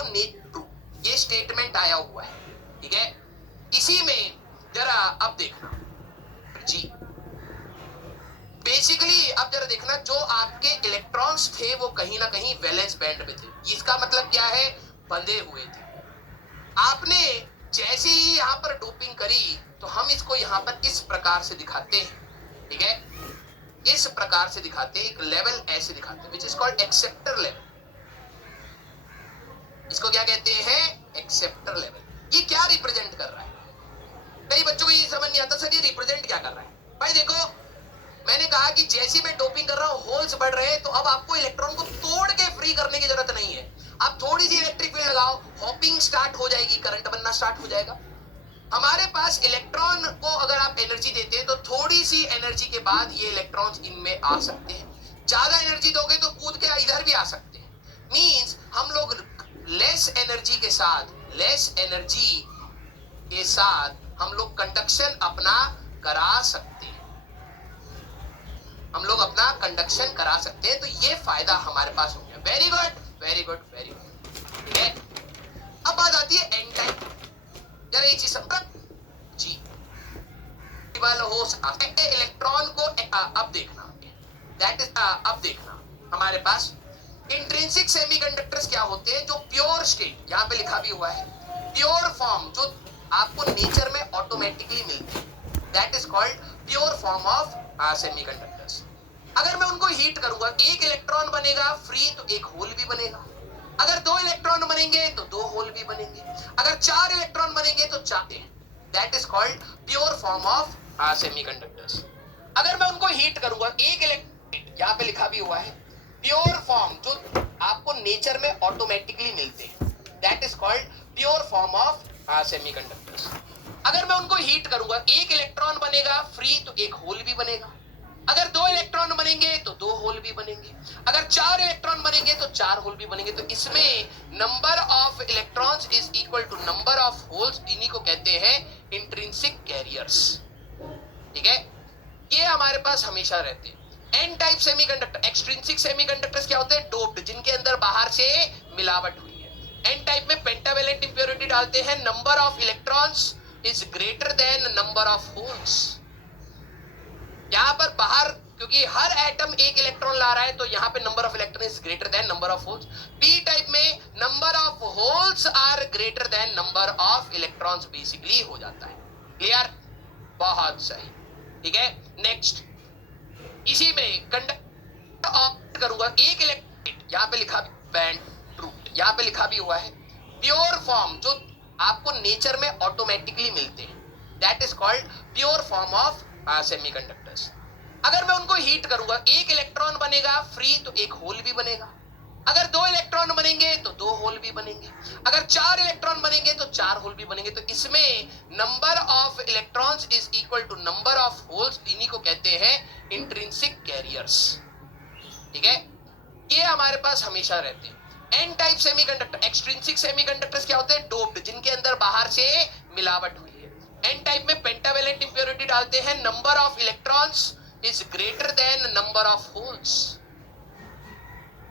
आपको ट्रू ये स्टेटमेंट आया हुआ है, ठीक है। इसी में जरा अब देखना जी, बेसिकली अब जरा देखना, जो आपके इलेक्ट्रॉन्स थे वो कहीं ना कहीं वैलेंस बैंड में थे। इसका मतलब क्या है, बंधे हुए थे। आपने जैसे ही यहां पर डोपिंग करी तो हम इसको यहां पर इस प्रकार से दिखाते हैं, ठीक है, इस प्रकार से दिखाते हैं, एक लेवल ऐसे दिखाते हैं, which is called acceptor level. इसको क्या कहते हैं, एक्सेप्टर लेवल। ये क्या रिप्रेजेंट कर रहा है, कई बच्चों को ये समझ नहीं आता सर ये रिप्रेजेंट क्या कर रहा है। भाई देखो, मैंने कहा कि जैसी मैं डोपिंग कर रहा हूं होल्स बढ़ रहे हैं, तो अब आपको इलेक्ट्रॉन को तोड़ के फ्री करने की जरूरत नहीं है। आप थोड़ी सी इलेक्ट्रिक फील्ड लगाओ, हॉपिंग स्टार्ट हो जाएगी, करंट बनना स्टार्ट हो जाएगा। हमारे पास इलेक्ट्रॉन को अगर आप एनर्जी देते हैं तो थोड़ी सी एनर्जी के बाद ये इलेक्ट्रॉन्स इनमें आ सकते हैं। ज्यादा एनर्जी दोगे तो कूद के इधर भी आ सकते हैं। मींस हम लोग लेस एनर्जी के साथ, लेस एनर्जी के साथ हम लोग कंडक्शन अपना करा सकते हैं, हम लोग अपना कंडक्शन करा सकते हैं। तो ये फायदा हमारे पास हो गया। Very good, very good, very good, ठीक है। अब बात आती है एन टाइप। जरा ये चीज समझ जी, हो सकता है इलेक्ट्रॉन को अब देखना, दैट इज अब देखना, हमारे पास इंट्रिंसिक सेमीकंडक्टर्स क्या होते हैं, जो प्योर स्टेट, यहां पे लिखा भी हुआ है, प्योर फॉर्म जो आपको नेचर में ऑटोमेटिकली मिलती है, that is called pure form of semiconductors. अगर मैं उनको हीट करूंगा, एक इलेक्ट्रॉन बनेगा फ्री तो एक होल भी बनेगा। अगर दो इलेक्ट्रॉन बनेंगे तो दो होल भी बनेंगे। अगर चार इलेक्ट्रॉन बनेंगे तो चार, that is called pure form of semiconductors. अगर मैं उनको हीट करूंगा, एक इलेक्ट्रॉन, यहां पे लिखा भी हुआ है, प्योर फॉर्म जो आपको नेचर में ऑटोमेटिकली मिलते हैं, that is called pure form of semiconductors. अगर मैं उनको हीट करूंगा, एक इलेक्ट्रॉन बनेगा फ्री तो एक होल भी बनेगा। अगर दो इलेक्ट्रॉन बनेंगे तो दो होल भी बनेंगे। अगर चार इलेक्ट्रॉन बनेंगे तो चार होल भी बनेंगे। तो इसमें number of electrons is equal to number of holes, इन्हीं को कहते हैं इंट्रिंसिक कैरियर्स, ठीक है। ये हमारे पास हमेशा रहते हैं। N type semiconductor, extrinsic semiconductors क्या होते हैं, डोप्ड, जिनके अंदर बाहर से मिलावट हुई है। एन टाइप में पेंटावेलेंट इंप्योरिटी डालते हैं, number of electrons is greater than number of holes. यहां पर बाहर, क्योंकि हर एटम एक इलेक्ट्रॉन ला रहा है, तो यहां पे number of electron is greater than number of holes. P type में number of holes are greater than number of electrons basically हो जाता है। क्लियर, बहुत सही, ठीक है। नेक्स्ट, इसी में कंडक्टर ऑप्ट करूंगा, एक इलेक्ट्रॉन, यहां पे लिखा बैंड ट्रू, यहां पे लिखा भी हुआ है प्योर फॉर्म जो आपको नेचर में ऑटोमेटिकली मिलते हैं, that is called pure form of semiconductors. अगर मैं उनको हीट करूंगा, एक इलेक्ट्रॉन बनेगा फ्री तो एक होल भी बनेगा। अगर दो इलेक्ट्रॉन बनेंगे तो दो होल भी बनेंगे। अगर चार इलेक्ट्रॉन बनेंगे तो चार होल भी बनेंगे। तो इसमें number of electrons is equal to number of holes, इन्हीं को कहते हैं इंट्रिंसिक कैरियर्स, ठीक है। ये हमारे पास हमेशा रहते हैं। N type semiconductor, extrinsic semiconductors क्या होते हैं, डोप्ड, जिनके अंदर बाहर से मिलावट हुई है। एन टाइप में पेंटावेलेंट इंप्योरिटी डालते हैं, number of electrons is greater than number of holes.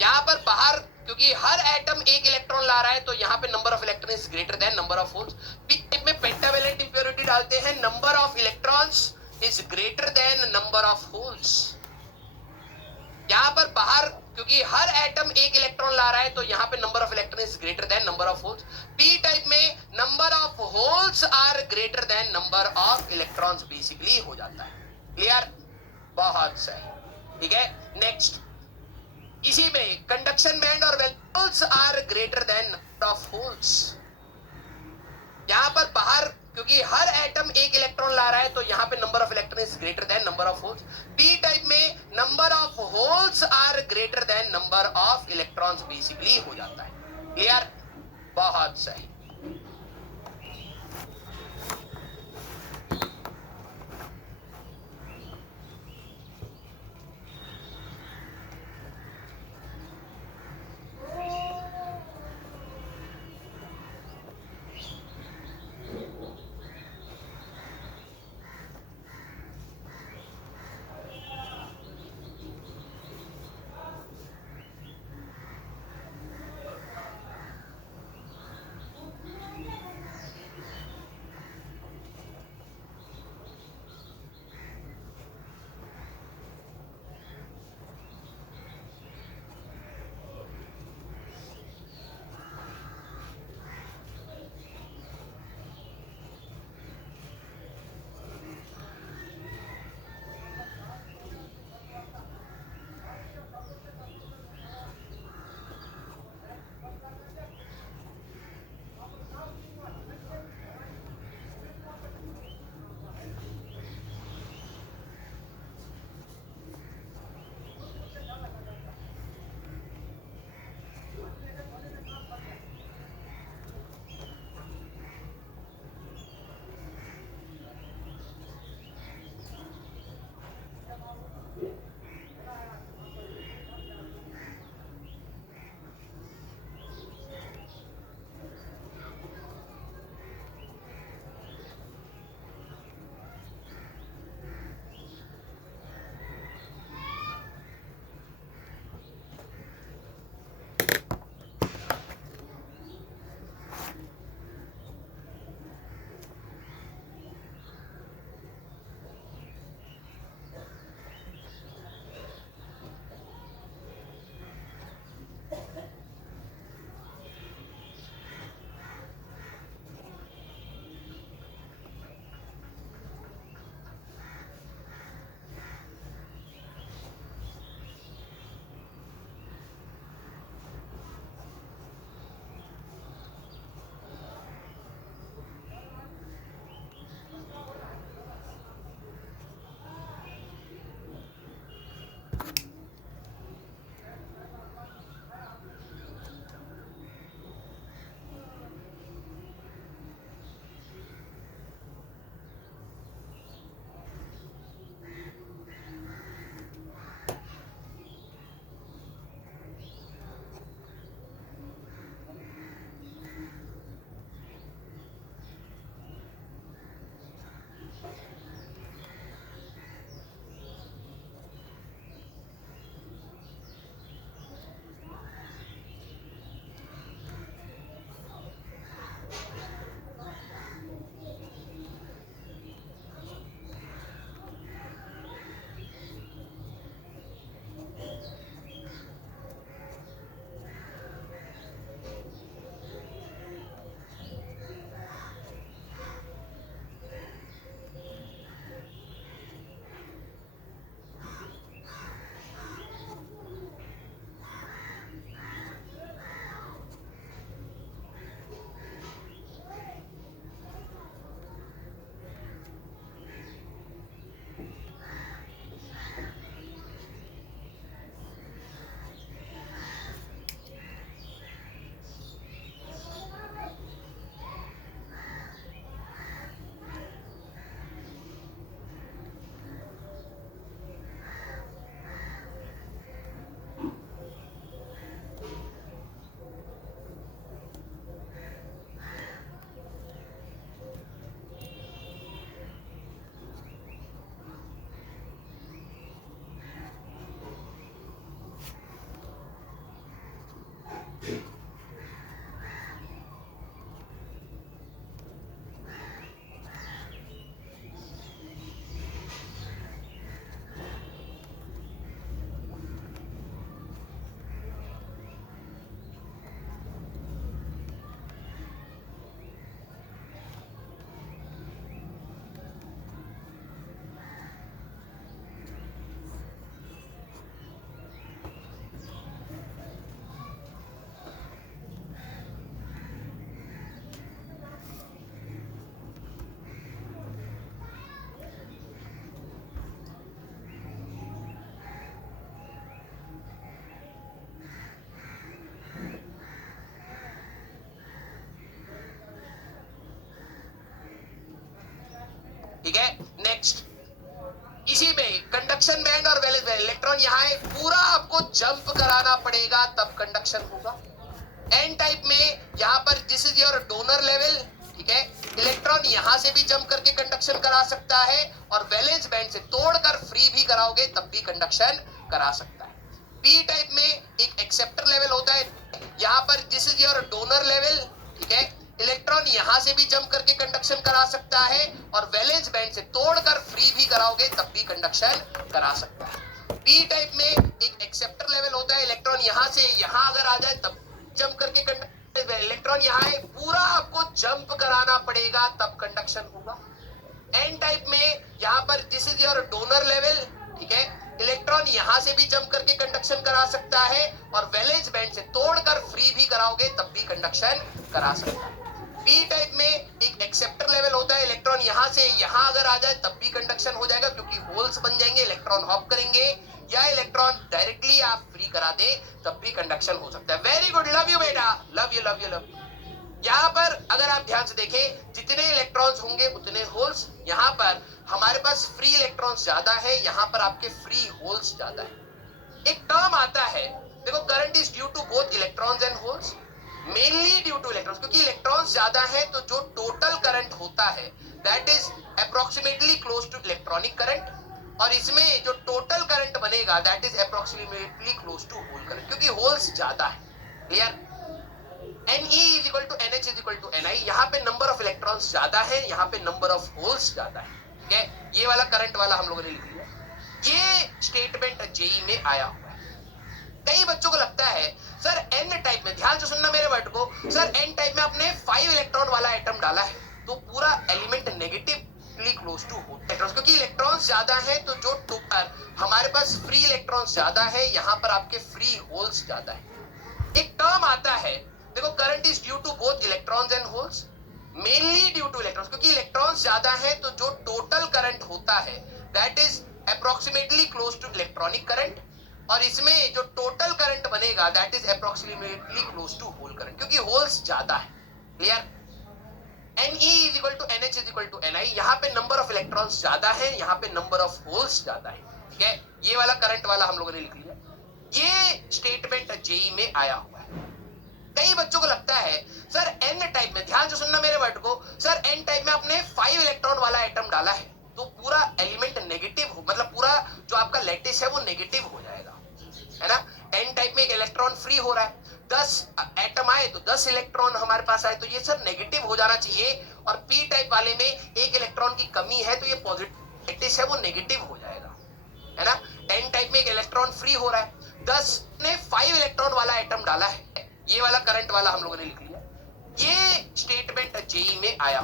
यहां पर बाहर, क्योंकि हर एटम एक इलेक्ट्रॉन ला रहा है, तो यहां पे number of electron is greater than number of holes. P type में पेंटावेलेंट इंप्योरिटी डालते हैं, number of electrons is greater than number of holes. यहां पर बाहर, क्योंकि हर एटम एक इलेक्ट्रॉन ला रहा है, तो यहां पे number of electron is greater than number of holes. P type में number of holes are greater than number of electrons basically हो जाता है। क्लियर, बहुत सही, ठीक है। नेक्स्ट, इसी में कंडक्शन बैंड और valence are greater than number of holes. यहां पर बाहर, क्योंकि हर एटम एक इलेक्ट्रॉन ला रहा है, तो यहां पे number of electron is greater than number of holes. P type में number of holes are greater than number of electrons basically हो जाता है। क्लियर, बहुत सही। ठीक है, नेक्स्ट इसी में कंडक्शन बैंड और वैलेंस बैंड, इलेक्ट्रॉन यहाँ है, पूरा आपको जंप कराना पड़ेगा तब कंडक्शन होगा। एन टाइप में यहाँ पर this is your donor level, ठीक है, इलेक्ट्रॉन यहाँ से भी जंप करके कंडक्शन करा सकता है और वैलेंस बैंड से तोड़कर फ्री भी कराओगे तब भी कंडक्शन करा सकता है। पी टाइप में एक एक्सेप्टर लेवल होता है, यहाँ पर this is your donor level, ठीक है, इलेक्ट्रॉन यहाँ से भी जंप करके कंडक्शन करा सकता है और वैलेंस बैंड से तोड़कर फ्री भी कराओगे तब भी कंडक्शन करा सकता है। पी टाइप में एक एक्सेप्टर लेवल होता है, इलेक्ट्रॉन यहाँ से यहाँ अगर आ जाए तब जंप करके कंडक्शन, इलेक्ट्रॉन यहाँ है, पूरा आपको जंप कराना पड़ेगा तब कंडक्शन होगा। एन टाइप में यहाँ पर this is your donor level, ठीक है, इलेक्ट्रॉन यहाँ से भी जंप करके कंडक्शन करा सकता है और वैलेंस बैंड से तोड़कर फ्री भी कराओगे तब भी कंडक्शन करा सकता है। पी टाइप में एक एक्सेप्टर लेवल होता है, इलेक्ट्रॉन यहाँ से यहाँ अगर आ जाए तब भी कंडक्शन हो जाएगा क्योंकि होल्स बन जाएंगे, इलेक्ट्रॉन हॉप करेंगे, या इलेक्ट्रॉन डायरेक्टली आप फ्री करा दे तब भी कंडक्शन हो सकता है। वेरी गुड, लव यू बेटा, love you love you love. यहाँ पर अगर आप ध्यान से देखें जितने इलेक्ट्रॉन्स होंगे उतने होल्स, यहाँ पर हमारे पास फ्री इलेक्ट्रॉन्स ज्यादा है, यहाँ पर आपके फ्री होल्स ज्यादा है। एक टर्म आता है, देखो current is due to both electrons and holes, mainly due to electrons, क्योंकि इलेक्ट्रॉन्स ज्यादा है तो जो टोटल करंट होता है that is approximately close to electronic current, और इसमें जो टोटल करंट बनेगा that is approximately close to hole current, क्योंकि होल्स ज्यादा है। Clear? Ne is equal to NH is equal to Ni, यहाँ पे नंबर ऑफ इलेक्ट्रॉन्स ज्यादा है, यहाँ पे नंबर ऑफ होल्स ज्यादा है। ठीक है, ये वाला करंट वाला हम लोगों ने लिख लिया, ये स्टेटमेंट जेई में आया हुआ है। कई बच्चों को लगता है सर एन टाइप में, ध्यान से सुनना मेरे वर्ड को, सर एन टाइप में आपने 5 इलेक्ट्रॉन वाला एटम डाला है तो पूरा element negatively close to electrons, क्योंकि इलेक्ट्रॉन्स ज्यादा है तो जो टोटल हमारे पास फ्री इलेक्ट्रॉन्स ज्यादा है, यहाँ पर आपके फ्री होल्स ज्यादा है। एक टर्म आता है, देखो current is due to both electrons and holes, mainly due to electrons, क्योंकि इलेक्ट्रॉन्स ज्यादा है तो जो टोटल करंट होता है that is approximately close to electronic current, और इसमें जो टोटल करंट बनेगा that is approximately close to hole current, क्योंकि होल्स ज्यादा है। Clear? Ne is equal to NH is equal to Ni, यहाँ पे नंबर ऑफ इलेक्ट्रॉन्स ज्यादा है, यहाँ पे नंबर ऑफ होल्स ज्यादा है। ठीक है, ये वाला करंट वाला हम लोगों ने लिख लिया। ये स्टेटमेंट जेई में आया हुआ है। कई बच्चों को लगता है सर एन टाइप में, ध्यान से सुनना मेरे वर्ड को, सर एन टाइप में आपने 5 इलेक्ट्रॉन वाला एटम डाला है तो पूरा एलिमेंट नेगेटिव हो, मतलब पूरा जो आपका लैटिस है वो नेगेटिव हो जाएगा, है ना। एन टाइप में एक इलेक्ट्रॉन फ्री हो रहा है, 10 एटम आए तो 10 इलेक्ट्रॉन हमारे पास आए तो ये सर नेगेटिव हो जाना चाहिए, और पी टाइप वाले में एक इलेक्ट्रॉन की कमी है तो ये पॉजिटिव लैटिस है वो नेगेटिव हो जाएगा, है ना। एन टाइप में एक इलेक्ट्रॉन फ्री हो रहा है, 10 ने 5 इलेक्ट्रॉन वाला एटम डाला है, ये वाला करंट वाला हम लोगों ने लिख लिया। ये स्टेटमेंट जेई में आया।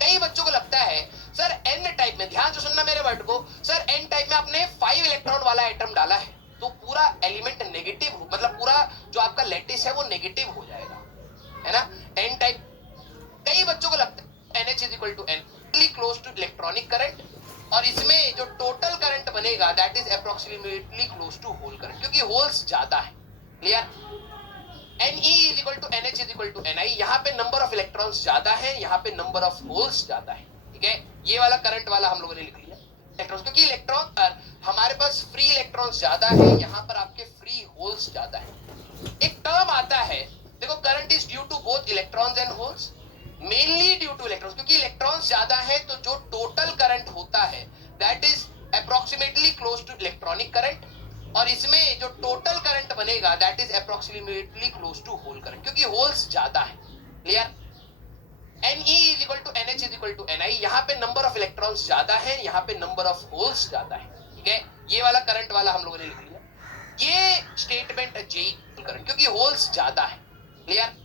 कई बच्चों को लगता है सर एन टाइप में, ध्यान से सुनना मेरे वर्ड को, सर एन टाइप में आपने 5 इलेक्ट्रॉन वाला एटम डाला है तो पूरा एलिमेंट नेगेटिव हो, मतलब पूरा जो आपका लैटिस है वो नेगेटिव हो जाएगा, है ना। एन टाइप, कई बच्चों को लगता है NH is equal to N, close to electronic current, और इसमें जो टोटल करंट बनेगा that is approximately close to hole current, क्योंकि होल्स ज्यादा है। Clear? Ne is equal to NH is equal to Ni, यहाँ पे नंबर ऑफ इलेक्ट्रॉन्स ज्यादा है, यहाँ पे नंबर ऑफ होल्स ज्यादा है। ठीक है, ये वाला करंट वाला हम लोगों ने लिख लिया। इलेक्ट्रॉन्स, क्योंकि इलेक्ट्रॉन पर हमारे पास फ्री इलेक्ट्रॉन्स ज्यादा है, यहाँ पर आपके फ्री होल्स ज्यादा है। एक टर्म आता है, देखो, current is due to both electrons and holes, mainly due to electrons, क्योंकि इलेक्ट्रॉन्स ज्यादा है तो जो टोटल करंट होता है that is approximately close to electronic current, और इसमें जो टोटल करंट बनेगा that is approximately close to hole current, क्योंकि होल्स ज्यादा है। Clear? Ne is equal to NH is equal to Ni, यहाँ पे नंबर ऑफ इलेक्ट्रॉन्स ज्यादा है, यहाँ पे नंबर ऑफ होल्स ज्यादा है। ठीक है, ये वाला करंट वाला हम लोगों ने लिख लिया। ये स्टेटमेंट जेई करंट, क्योंकि होल्स ज्यादा है। Clear?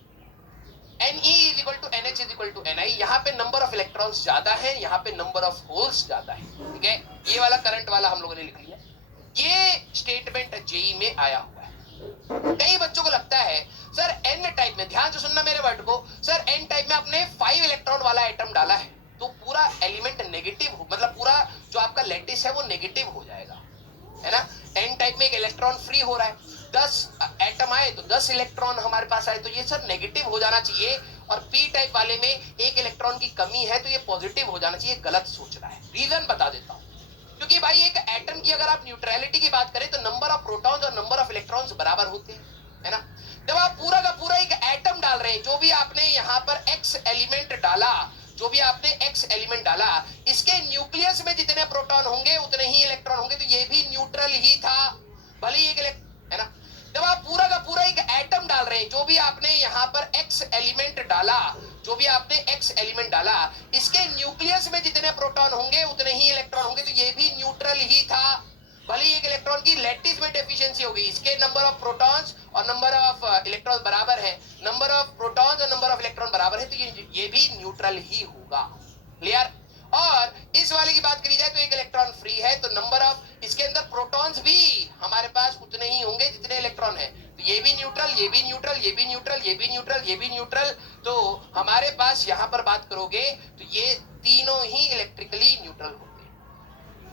Ne is equal to NH is equal to Ni, यहाँ पे नंबर ऑफ इलेक्ट्रॉन्स ज्यादा है, यहाँ पे नंबर ऑफ होल्स ज्यादा है। ठीक है, ये वाला करंट वाला हम लोगों ने लिख लिया। ये स्टेटमेंट जेई में आया हुआ है। कई बच्चों को लगता है सर एन टाइप में, ध्यान से सुनना मेरे वर्ड को, सर एन टाइप में आपने 5 इलेक्ट्रॉन वाला एटम डाला है तो पूरा एलिमेंट नेगेटिव हो, मतलब पूरा जो आपका लैटिस है वो नेगेटिव हो जाएगा, है ना। एन टाइप में एक इलेक्ट्रॉन फ्री हो रहा है, 10 एटम आए तो 10 इलेक्ट्रॉन हमारे पास आए तो ये सर नेगेटिव हो जाना चाहिए, और पी टाइप वाले में एक इलेक्ट्रॉन की कमी है तो ये पॉजिटिव हो जाना चाहिए। गलत सोच रहा है। रीजन बता देता हूं, क्योंकि भाई एक एटम की अगर आप न्यूट्रलिटी की बात करें तो नंबर ऑफ प्रोटॉन्स और नंबर ऑफ इलेक्ट्रॉन्स बराबर होते हैं, है ना। जब आप पूरा का पूरा एक एटम डाल रहे हैं, जो भी आपने यहाँ पर एक्स एलिमेंट डाला, जो भी आपने एक्स एलिमेंट डाला, इसके न्यूक्लियस में जितने प्रोटॉन होंगे उतने ही इलेक्ट्रॉन होंगे, तो ये भी न्यूट्रल ही था, भले ही एक, है ना। जब आप पूरा का पूरा एक एटम डाल रहे हैं, जो भी आपने यहाँ पर एक्स एलिमेंट डाला, जो भी आपने एक्स एलिमेंट डाला, इसके न्यूक्लियस में जितने प्रोटॉन होंगे उतने ही इलेक्ट्रॉन होंगे, तो ये भी न्यूट्रल ही था, भले एक इलेक्ट्रॉन की लैटिस में डेफिशिएंसी होगी। इसके नंबर ऑफ प्रोटॉन्स और नंबर ऑफ इलेक्ट्रॉन बराबर है, नंबर ऑफ प्रोटॉन्स और नंबर ऑफ इलेक्ट्रॉन बराबर है, तो ये भी न्यूट्रल ही होगा। क्लियर? और इस वाले की बात करी जाए तो एक इलेक्ट्रॉन फ्री है तो नंबर ऑफ इसके अंदर प्रोटॉन्स भी हमारे पास उतने ही होंगे जितने इलेक्ट्रॉन है, तो ये भी न्यूट्रल, ये भी न्यूट्रल, ये भी न्यूट्रल, ये भी न्यूट्रल, ये भी न्यूट्रल, तो हमारे पास यहाँ पर बात करोगे तो ये तीनों ही इलेक्ट्रिकली न्यूट्रल होंगे।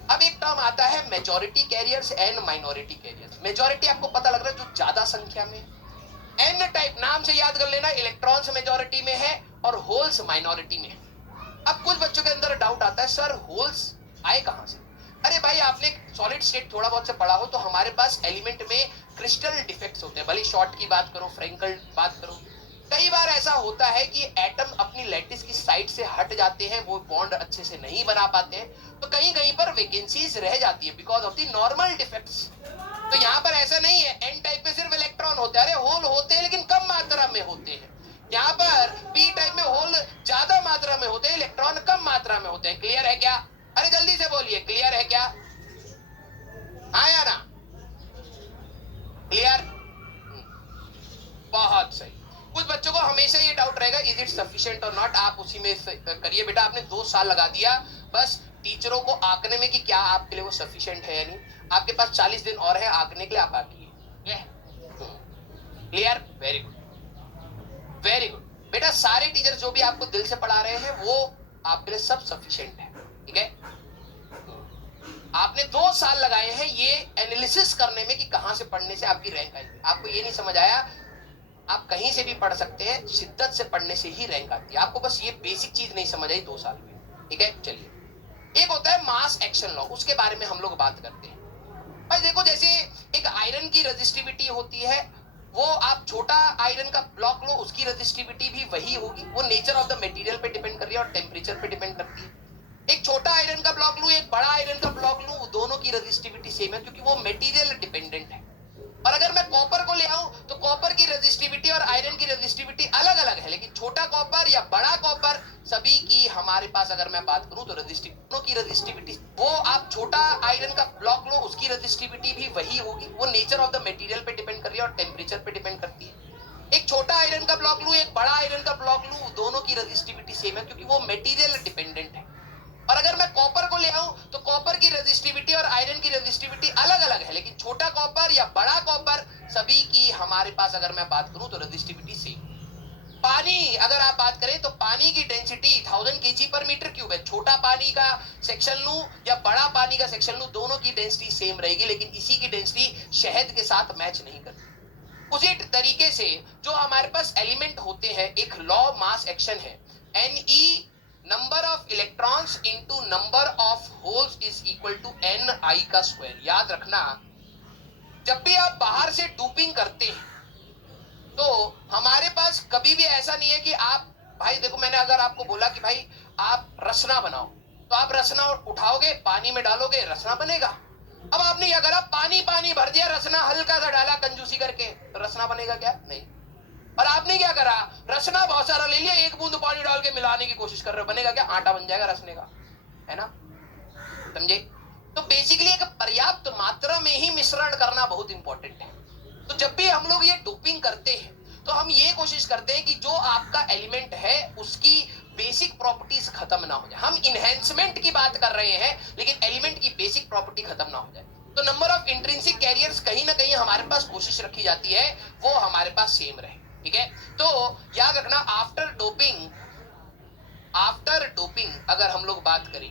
अब एक टर्म आता है majority carriers and minority carriers. Majority आपको पता लग रहा है जो ज्यादा संख्या में, एन टाइप नाम से याद कर लेना, इलेक्ट्रॉन्स मेजॉरिटी में है और होल्स माइनॉरिटी में है। अब कुछ बच्चों के अंदर डाउट आता है सर होल्स आए कहां से? अरे भाई आपने सॉलिड स्टेट थोड़ा बहुत से पढ़ा हो तो हमारे पास एलिमेंट में क्रिस्टल डिफेक्ट्स होते हैं, भले शॉर्ट की बात करो, फ्रेंकल बात करो, कई बार ऐसा होता है कि एटम अपनी लैटिस की साइड से हट जाते हैं, वो बॉन्ड अच्छे से नहीं बना पाते हैं, तो कहीं कहीं पर वैकेंसीज रह जाती है because of the normal defects. तो यहाँ पर ऐसा नहीं है एन टाइप में सिर्फ इलेक्ट्रॉन होते हैं, अरे होल होते हैं लेकिन कम मात्रा में होते हैं। यहाँ पर पी टाइप में होल ज्यादा मात्रा में होते हैं, इलेक्ट्रॉन कम मात्रा में होते हैं। क्लियर है क्या? अरे जल्दी से बोलिए, क्लियर है क्या? हाँ या ना? क्लियर? बहुत सही। कुछ बच्चों को हमेशा ये डाउट रहेगा इज इट सफिशिएंट और नॉट, आप उसी में करिए बेटा, आपने 2 साल लगा दिया बस टीचरों को आंकने में कि क्या आपके लिए वो सफिशिएंट है या नहीं, आपके पास 40 दिन और है आंकने के लिए, आप आंकिए। Clear? Very good, very good बेटा। सारे टीचर जो भी आपको दिल से पढ़ा रहे हैं वो आपके लिए सब सफिशिएंट है, ठीक है। आपने 2 साल लगाए हैं ये एनालिसिस करने में कि कहां से पढ़ने से आपकी रैंक आएगी। आपको ये नहीं समझ आया, आप कहीं से भी पढ़ सकते हैं, शिद्दत से पढ़ने से ही रैंक आती है। आपको बस ये बेसिक चीज नहीं समझ आई 2 साल में, ठीक है। चलिए, एक होता है मास एक्शन लॉ, उसके बारे में हम लोग बात करते हैं। भाई देखो, जैसे एक आयरन की रेजिस्टिविटी होती है, वो आप छोटा आयरन का ब्लॉक लो, उसकी रेजिस्टिविटी भी वही होगी। वो नेचर ऑफ द मटेरियल पे डिपेंड कर रही है और टेम्परेचर पे डिपेंड करती है। एक छोटा आयरन का ब्लॉक लूं, एक बड़ा आयरन का ब्लॉक लूं, दोनों की रेजिस्टिविटी सेम है क्योंकि वो मटेरियल डिपेंडेंट है। और अगर मैं कॉपर को ले आऊं तो कॉपर की रेजिस्टिविटी और आयरन की रेजिस्टिविटी अलग अलग है, लेकिन छोटा कॉपर या बड़ा कॉपर सभी की हमारे पास अगर मैं बात करूं तो रेजिस्टिविटी वो आप छोटा आयरन का ब्लॉक लो, उसकी रेजिस्टिविटी भी वही होगी। वो नेचर ऑफ द मटेरियल पे डिपेंड कर रही है और टेम्परेचर पे डिपेंड करती है। एक छोटा आयरन का ब्लॉक लूं, एक बड़ा आयरन का ब्लॉक लूं, दोनों की रेजिस्टिविटी सेम है क्योंकि वो मटेरियल डिपेंडेंट है। और अगर मैं कॉपर को ले आऊं तो कॉपर की रेजिस्टिविटी और आयरन की रेजिस्टिविटी अलग अलग है, लेकिन छोटा कॉपर या बड़ा कॉपर सभी की हमारे पास अगर मैं बात करूं तो रेजिस्टिविटी सेम। पानी अगर आप बात करें तो पानी की डेंसिटी 1000 kg पर मीटर क्यूब है। छोटा पानी का सेक्शन लूं या बड़ा पानी का सेक्शन लूं, दोनों की डेंसिटी सेम रहेगी, लेकिन इसी की डेंसिटी शहद के साथ मैच नहीं करती। उसी तरीके से जो हमारे पास एलिमेंट होते हैं, एक लॉ मास एक्शन है, Ne number of electrons into number of holes is equal to Ni का स्क्वायर। याद रखना, जब भी आप बाहर से डूपिंग करते हैं तो हमारे पास कभी भी ऐसा नहीं है कि आप, भाई देखो, मैंने अगर आपको बोला कि भाई आप रसना बनाओ, तो आप रसना उठाओगे, पानी में डालोगे, रसना बनेगा। अब आपने क्या करा, पानी पानी भर दिया, रसना हल्का सा डाला कंजूसी करके, तो रसना बनेगा क्या? नहीं। और आपने क्या करा, रसना बहुत सारा ले लिया, एक बूंद पानी डाल के मिलाने की कोशिश कर रहे हो, बनेगा क्या? आटा बन जाएगा रसने का, है ना? समझे? तो बेसिकली एक पर्याप्त मात्रा में ही मिश्रण करना बहुत इंपॉर्टेंट है। तो जब भी हम लोग ये डोपिंग करते हैं तो हम ये कोशिश करते हैं कि जो आपका एलिमेंट है उसकी बेसिक प्रॉपर्टीज खत्म ना हो जाए। हम इनहेंसमेंट की बात कर रहे हैं, लेकिन एलिमेंट की बेसिक प्रॉपर्टी खत्म ना हो जाए। तो नंबर ऑफ इंट्रिंसिक कैरियर्स कहीं ना कहीं हमारे पास कोशिश रखी जाती है वो हमारे पास सेम रहे, ठीक है। तो याद रखना, आफ्टर डोपिंग अगर हम लोग बात करें,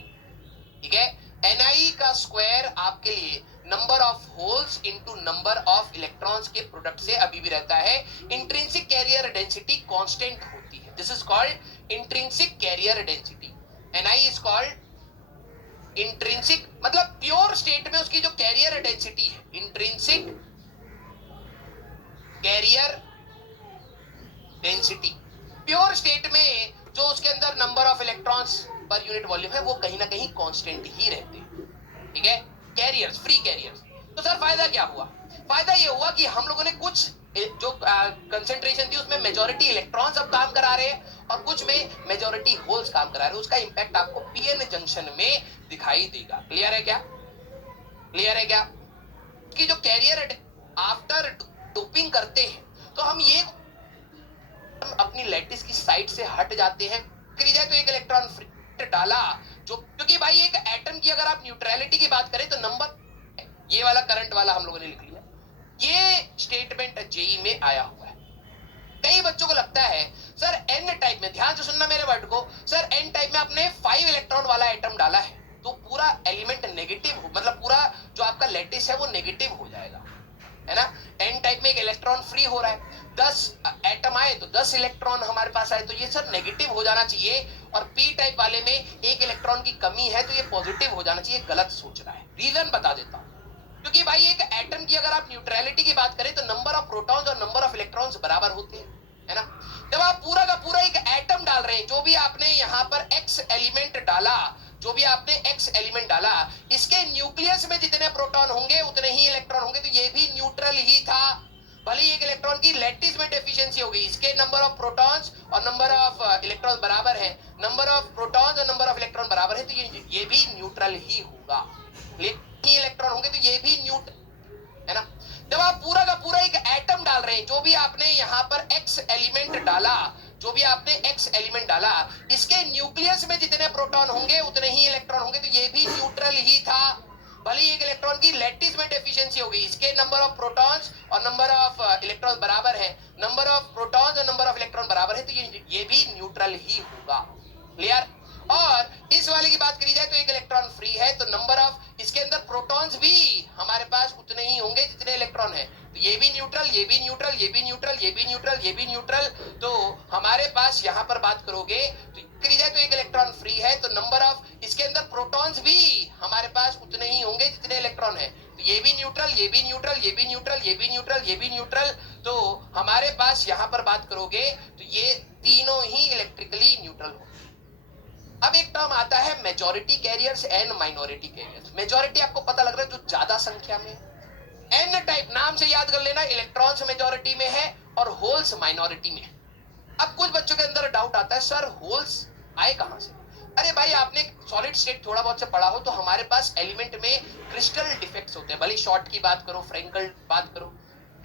ठीक है, Ni का स्क्वायर आपके लिए number of holes into number of electrons के प्रोडक्ट से अभी भी रहता है। इंट्रिंसिक कैरियर डेंसिटी कांस्टेंट होती है, this is called intrinsic carrier density. Ni is called intrinsic, मतलब प्योर स्टेट में उसकी जो कैरियर डेंसिटी है, intrinsic carrier density, pure state में जो उसके अंदर number of electrons per unit volume है वो कहीं ना कहीं कांस्टेंट ही रहते हैं, ठीक है। Carriers, free carriers. तो सर फायदा क्या हुआ? फायदा ये हुआ कि हम लोगों ने कुछ जो कंसेंट्रेशन थी उसमें मेजॉरिटी इलेक्ट्रॉन्स अब काम करा रहे हैं और कुछ में मेजॉरिटी होल्स काम करा रहे हैं। उसका इंपैक्ट आपको पीएन जंक्शन में दिखाई देगा। क्लियर है क्या? क्लियर है क्या? कि जो कैरियर आफ्टर डोपिंग करते हैं तो हम ये अपनी लैटिस की साइड से हट जाते हैं, करी जाए तो एक इलेक्ट्रॉन फ्री डाला, जो क्योंकि भाई एक एटम की अगर आप न्यूट्रलिटी की बात करें तो नंबर, ये वाला करंट वाला हम लोगों ने लिख लिया, ये स्टेटमेंट जेई में आया हुआ है। कई बच्चों को लगता है सर एन टाइप में, ध्यान से सुनना मेरे वर्ड को, सर एन टाइप में आपने 5 इलेक्ट्रॉन वाला एटम डाला है तो पूरा एलिमेंट नेगेटिव, मतलब पूरा जो आपका लैटिस है वो नेगेटिव हो जाएगा, है ना। एन टाइप में एक इलेक्ट्रॉन फ्री हो रहा है, 10 एटम आए तो 10 इलेक्ट्रॉन हमारे पास आए तो ये सर नेगेटिव हो जाना चाहिए, और पी टाइप वाले में एक इलेक्ट्रॉन की कमी है तो ये पॉजिटिव हो जाना चाहिए। गलत सोच रहा है। रीजन बता देता हूं, क्योंकि भाई एक एटम की अगर आप न्यूट्रलिटी की बात करें तो नंबर ऑफ प्रोटॉन्स और नंबर ऑफ इलेक्ट्रॉन्स बराबर होते हैं, है ना। जब आप पूरा का पूरा एक एटम डाल रहे हैं, जो भी आपने यहाँ पर एक्स एलिमेंट डाला, जो भी आपने एक्स एलिमेंट डाला, इसके न्यूक्लियस में जितने प्रोटॉन होंगे उतने ही इलेक्ट्रॉन होंगे, तो ये भी न्यूट्रल ही था। भले एक इलेक्ट्रॉन की लैटिस में डेफिशिएंसी हो गई, इसके नंबर ऑफ प्रोटॉन्स और नंबर ऑफ इलेक्ट्रॉन बराबर है, नंबर ऑफ प्रोटॉन्स और नंबर ऑफ इलेक्ट्रॉन बराबर है, तो ये भी न्यूट्रल ही होगा। लेकिन इलेक्ट्रॉन होंगे तो ये भी न्यूट्रल, है ना। जब आप पूरा का पूरा एक एटम डाल रहे हैं, जो भी आपने यहाँ पर एक्स एलिमेंट डाला, जो भी आपने एक्स एलिमेंट डाला, इसके न्यूक्लियस में जितने प्रोटॉन होंगे उतने ही इलेक्ट्रॉन होंगे, तो ये भी न्यूट्रल ही था। भले एक इलेक्ट्रॉन की लैटिस में डेफिशिएंसी हो गई, इसके नंबर ऑफ प्रोटॉन्स और नंबर ऑफ इलेक्ट्रॉन बराबर है, नंबर ऑफ प्रोटॉन्स और नंबर ऑफ इलेक्ट्रॉन बराबर है, तो ये भी न्यूट्रल ही होगा। क्लियर? और इस वाले की बात करी जाए तो एक इलेक्ट्रॉन फ्री है, तो नंबर ऑफ इसके अंदर प्रोटॉन्स भी हमारे पास उतने ही होंगे जितने इलेक्ट्रॉन है। तो ये भी न्यूट्रल, ये भी न्यूट्रल, ये भी न्यूट्रल, ये भी न्यूट्रल, ये भी न्यूट्रल। तो हमारे पास यहाँ पर बात करोगे तो करी जाए तो एक इलेक्ट्रॉन फ्री है, तो नंबर ऑफ इसके अंदर प्रोटॉन्स भी हमारे पास उतने ही होंगे जितने इलेक्ट्रॉन है। तो ये भी न्यूट्रल, ये भी न्यूट्रल, ये भी न्यूट्रल, ये भी न्यूट्रल, ये भी न्यूट्रल। तो हमारे पास यहाँ पर बात करोगे तो ये तीनों ही इलेक्ट्रिकली न्यूट्रल हो। अब एक टर्म आता है majority carriers and minority carriers. Majority आपको पता लग रहा है जो ज्यादा संख्या में। एन टाइप नाम से याद कर लेना, इलेक्ट्रॉन्स मेजॉरिटी में है और होल्स माइनॉरिटी में है। अब कुछ बच्चों के अंदर डाउट आता है, सर होल्स आए कहां से? अरे भाई आपने सॉलिड स्टेट थोड़ा बहुत से पढ़ा हो तो हमारे पास एलिमेंट में क्रिस्टल डिफेक्ट्स होते हैं। भले शॉर्ट की बात करो, फ्रेंकल बात करो,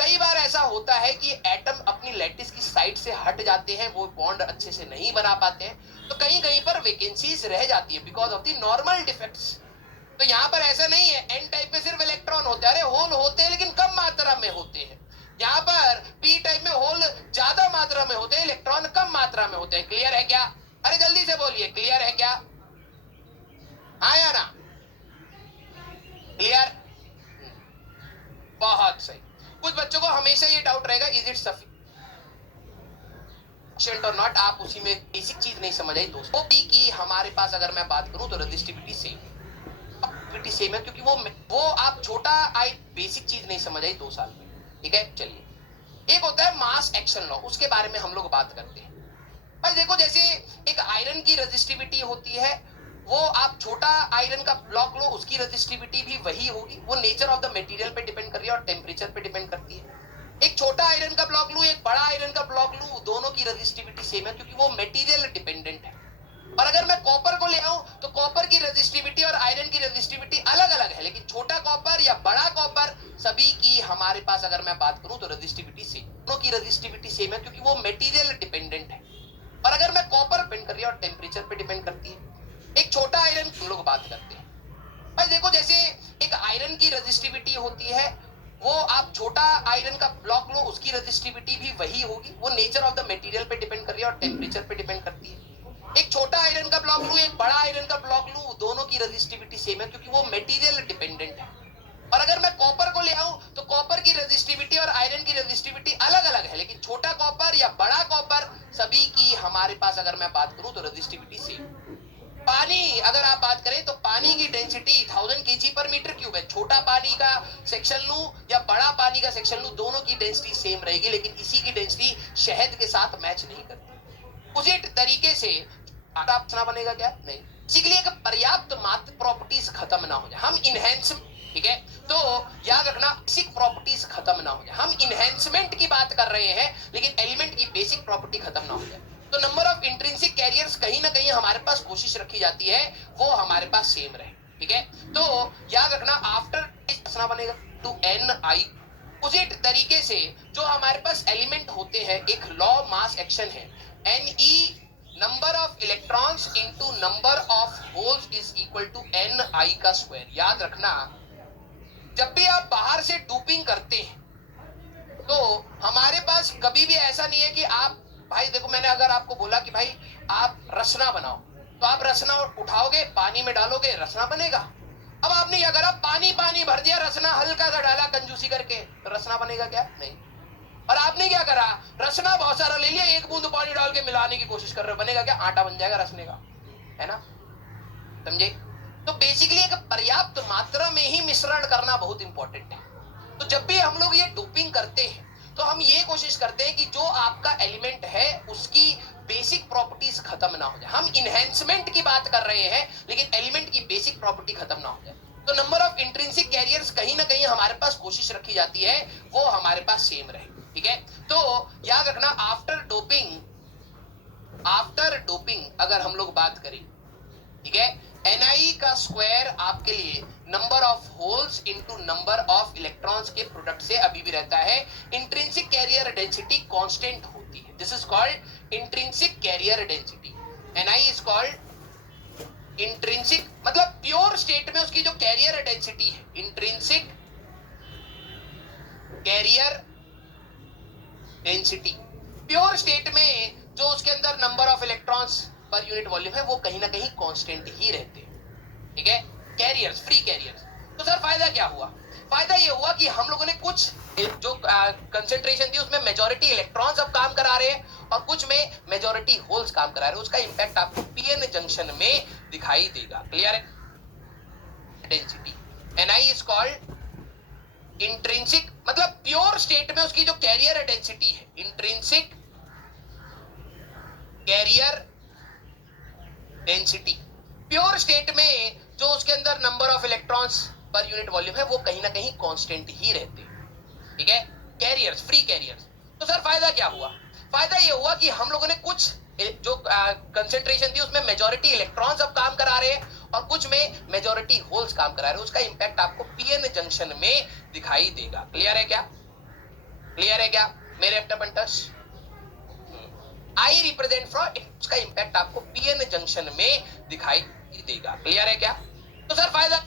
कई बार ऐसा होता है कि एटम अपनी लैटिस की साइड से हट जाते हैं, वो बॉन्ड अच्छे से नहीं बना पाते हैं, तो कहीं कहीं पर वैकेंसीज रह जाती है because of the normal defects. तो यहाँ पर ऐसा नहीं है एन टाइप में सिर्फ इलेक्ट्रॉन होते हैं, अरे होल होते हैं लेकिन कम मात्रा में होते हैं। यहाँ पर पी टाइप में होल ज्यादा मात्रा में होते हैं, इलेक्ट्रॉन कम मात्रा में होते हैं। क्लियर है क्या? अरे जल्दी से बोलिए, क्लियर है क्या? हाँ या ना? क्लियर? बहुत सही। कुछ बच्चों को हमेशा ये डाउट रहेगा, इज इट सफिशिएंट और नॉट। आप उसी में बेसिक चीज नहीं समझ आई दोस्तों कि हमारे पास अगर मैं बात करूं तो रेजिस्टिविटी सेम सेम है, क्योंकि वो आप छोटा आई बेसिक चीज नहीं समझ आई 2 साल में। ठीक है, चलिए। एक होता है मास एक्शन लॉ, उसके बारे में हम लोग बात करते हैं। भाई देखो, जैसे एक आयरन की रेजिस्टिविटी होती है, वो आप छोटा आयरन का ब्लॉक लो, उसकी रेजिस्टिविटी भी वही होगी। वो नेचर ऑफ द मटेरियल पे डिपेंड कर रही है और टेम्परेचर पे डिपेंड करती है। एक छोटा आयरन का ब्लॉक लूं, एक बड़ा आयरन का ब्लॉक लूं, दोनों की रेजिस्टिविटी सेम है क्योंकि वो मटेरियल डिपेंडेंट है। और अगर मैं कॉपर को ले आऊं तो कॉपर की रेजिस्टिविटी और आयरन की रेजिस्टिविटी अलग अलग है, लेकिन छोटा कॉपर या बड़ा कॉपर सभी की हमारे पास अगर मैं बात करूं तो रेजिस्टिविटी सेम, दोनों की रेजिस्टिविटी सेम है क्योंकि वो मटेरियल डिपेंडेंट है। और अगर मैं कॉपर डिपेंड कर रही है और टेम्परेचर पे डिपेंड करती है। एक छोटा आयरन हम लोग बात करते हैं। भाई देखो, जैसे एक आयरन की रेजिस्टिविटी होती है, वो आप छोटा आयरन का ब्लॉक लो, उसकी रेजिस्टिविटी भी वही होगी। वो नेचर ऑफ द मटेरियल पे डिपेंड कर रही है और टेम्परेचर पे डिपेंड करती है। एक छोटा आयरन का ब्लॉक लूं, एक बड़ा आयरन का ब्लॉक लूं, दोनों की रेजिस्टिविटी सेम है क्योंकि वो मटेरियल डिपेंडेंट है। और अगर मैं कॉपर को ले आऊं तो कॉपर की रेजिस्टिविटी और आयरन की रेजिस्टिविटी अलग अलग है, लेकिन छोटा कॉपर या बड़ा कॉपर सभी की हमारे पास अगर मैं बात करूं तो रेजिस्टिविटी सेम। पानी अगर आप बात करें तो पानी की डेंसिटी 1000 kg पर मीटर क्यूब है। छोटा पानी का सेक्शन लूं या बड़ा पानी का सेक्शन लूं, दोनों की डेंसिटी सेम रहेगी, लेकिन इसी की डेंसिटी शहद के साथ मैच नहीं करती। उसी तरीके से आटा बनेगा क्या? नहीं। इसी के लिए एक पर्याप्त मात्र प्रॉपर्टीज खत्म ना हो जाए, हम इनहेंस, ठीक है, तो याद रखना बेसिक प्रॉपर्टीज खत्म ना हो जाए। हम इनहेंसमेंट की बात कर रहे हैं लेकिन एलिमेंट की बेसिक प्रॉपर्टी खत्म ना हो जाए। तो नंबर ऑफ इंट्रिंसिक कैरियर्स कहीं ना कहीं हमारे पास कोशिश रखी जाती है वो हमारे पास सेम रहे। ठीक है, तो याद रखना आफ्टर बनेगा टू एन आई। उसी तरीके से जो हमारे पास एलिमेंट होते हैं, एक लॉ मास एक्शन है, N E number of electrons into number of holes is equal to N I का स्क्वायर। याद रखना, जब भी आप बाहर से डोपिंग करते हैं तो हमारे पास कभी भी ऐसा नहीं है कि आप, भाई देखो, मैंने अगर आपको बोला कि भाई आप रसना बनाओ, तो आप रसना उठाओगे, पानी में डालोगे, रसना बनेगा। अब आपने क्या करा, पानी पानी भर दिया, रसना हल्का सा डाला कंजूसी करके, तो रसना बनेगा क्या? नहीं। और आपने क्या करा, रसना बहुत सारा ले लिया, एक बूंद पानी डाल के मिलाने की कोशिश कर रहे हो, बनेगा क्या? आटा बन जाएगा रसने का, है ना? समझे? तो बेसिकली एक पर्याप्त मात्रा में ही मिश्रण करना बहुत इंपॉर्टेंट है। तो जब भी हम लोग ये डोपिंग करते हैं तो हम ये कोशिश करते हैं कि जो आपका एलिमेंट है उसकी बेसिक प्रॉपर्टीज खत्म ना हो जाए। हम इनहेंसमेंट की बात कर रहे हैं लेकिन एलिमेंट की बेसिक प्रॉपर्टी खत्म ना हो जाए। तो नंबर ऑफ इंट्रिंसिक कैरियर्स कहीं ना कहीं हमारे पास कोशिश रखी जाती है वो हमारे पास सेम रहे। ठीक है, तो याद रखना आफ्टर डोपिंग अगर हम लोग बात करें, ठीक है, Ni का स्क्वायर आपके लिए number of holes into number of electrons के प्रोडक्ट से अभी भी रहता है। इंट्रिंसिक कैरियर डेंसिटी कांस्टेंट होती है, this is called intrinsic carrier density. Ni is called intrinsic, मतलब प्योर स्टेट में उसकी जो कैरियर डेंसिटी है, intrinsic carrier density, pure state में जो उसके अंदर number of electrons per unit volume है वो कहीं ना कहीं कांस्टेंट ही रहते हैं, ठीक है। कैरियर्स, फ्री कैरियर्स, तो सर फायदा क्या हुआ? फायदा ये हुआ कि हम लोगों ने कुछ जो कंसेंट्रेशन थी उसमें मेजॉरिटी इलेक्ट्रॉन्स अब काम करा रहे हैं और कुछ में मेजॉरिटी होल्स काम करा रहे हैं। उसका इंपैक्ट आपको पीएन जंक्शन में दिखाई देगा। क्लियर है? Density Ni is called intrinsic, मतलब प्योर स्टेट में उसकी जो कैरियर डेंसिटी है, intrinsic carrier density, pure state में जो उसके अंदर number of electrons per unit volume है वो कहीं ना कहीं कांस्टेंट ही रहते हैं, ठीक है। कैरियर्स, फ्री कैरियर्स, तो सर फायदा क्या हुआ? फायदा ये हुआ कि हम लोगों ने कुछ जो कंसेंट्रेशन थी उसमें मेजॉरिटी इलेक्ट्रॉन्स अब काम करा रहे हैं और कुछ में मेजॉरिटी होल्स काम करा रहे हैं। उसका इंपैक्ट आपको पीएन जंक्शन में दिखाई देगा। क्लियर है क्या? क्लियर है क्या मेरे एप्टापेंटर्स? आई रिप्रेजेंट फ्रॉम, उसका इंपैक्ट आपको पीएन जंक्शन में दिखाई देगा। क्लियर है क्या? तो सर फायदा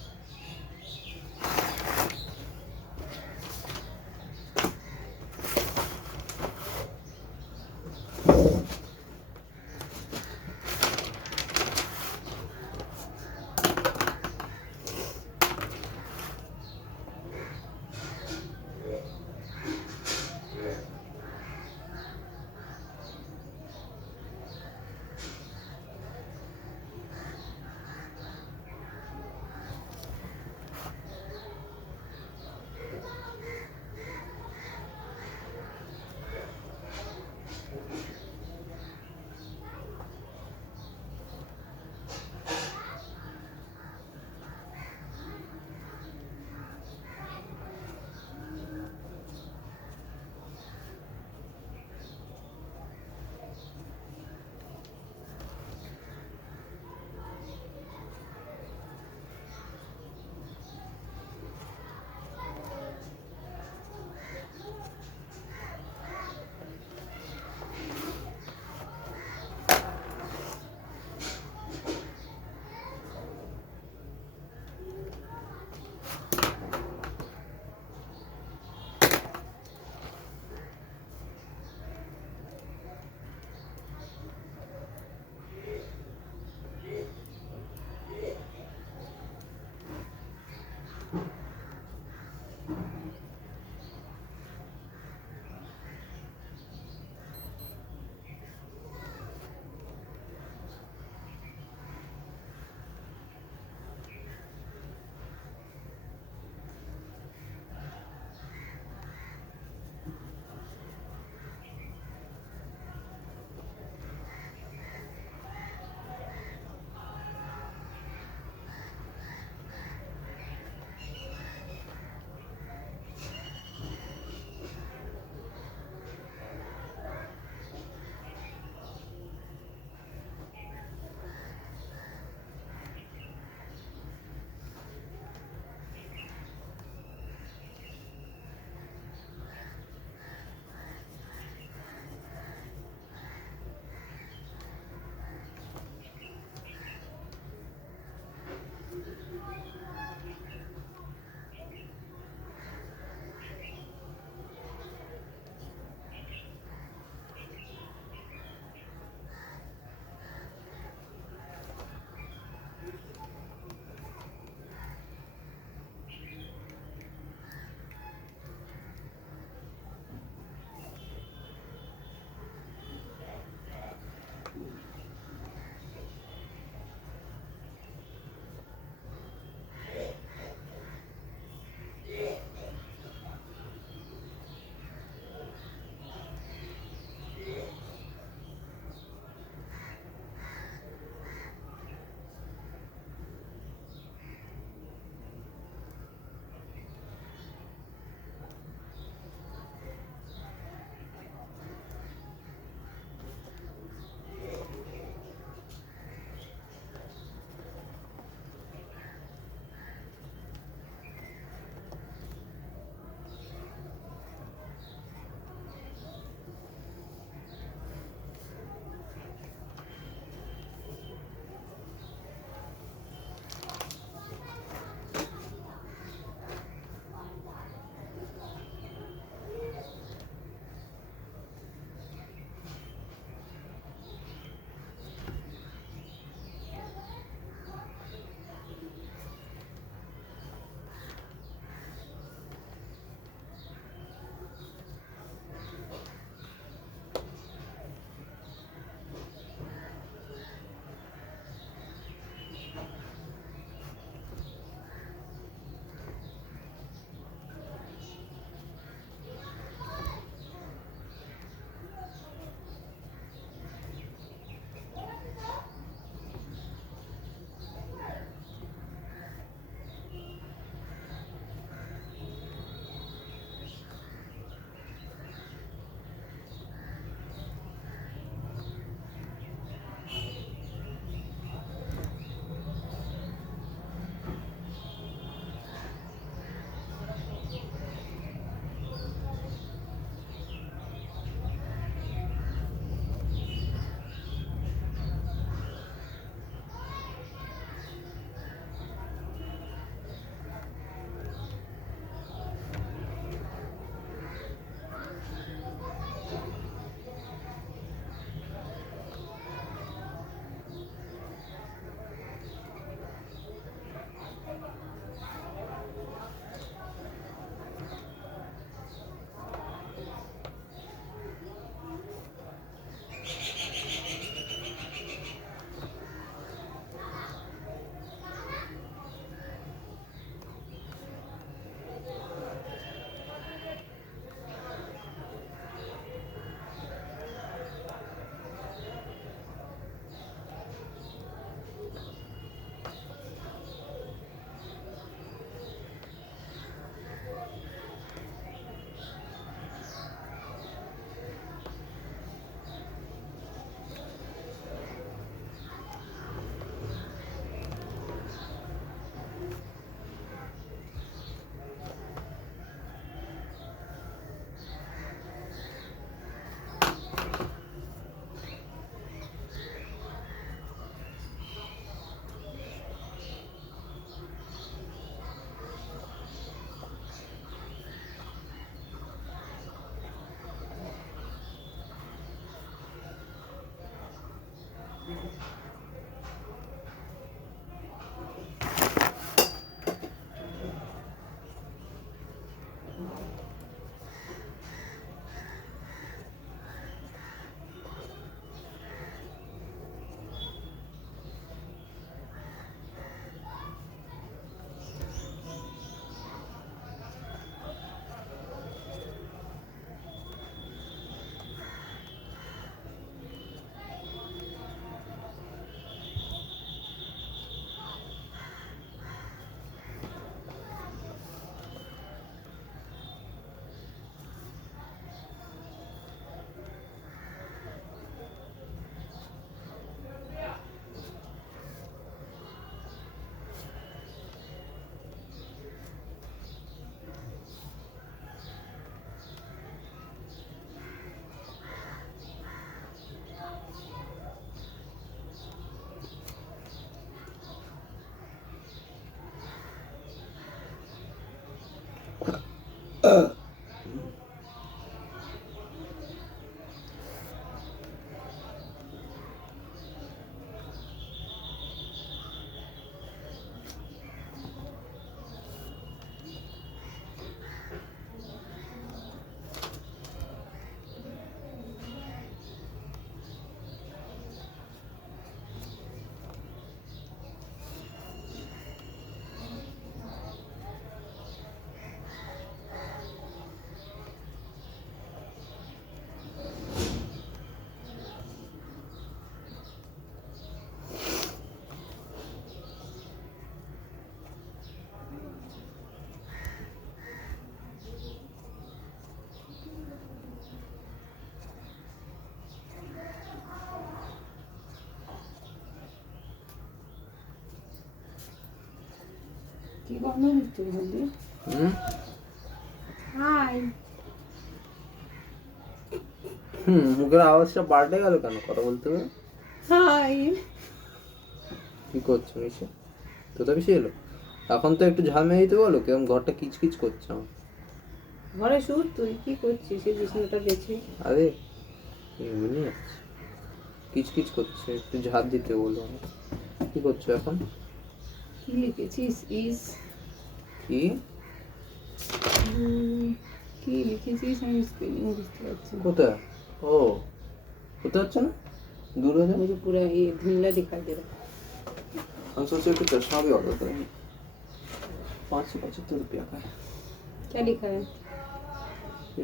কি গন্ধ হচ্ছে বললি? হাই। মুখের আওয়াজটা পাল্টে গেল কেন? কথা বলতে হবে। হাই। কি করছো মিশে? তোতা বেশি এলো এখন তো একটু ঝাল মেরে দিতে বলো, কেমন ঘরটা কিচকিচ করছে আমার। ঘরে শুর তুই কি করছিস এই বিছানাটা বেছে? আরে এমনি আছে, কিচকিচ করছে, একটু ঝাড় দিতে বলো আমার। কি করছো এখন? কি লিখেছিস? ইস কি কি লিখেছিস আমি স্পেলিং বুঝতে পারছি না। কোথায়? ও কোথায় হচ্ছে না, दूर हो जाए। मुझे पूरा ये धुंधला दिखाई दे रहा है। हम सोचे कि चश्मा भी ऑर्डर करेंगे, 575 रुपया का है। क्या लिखा है?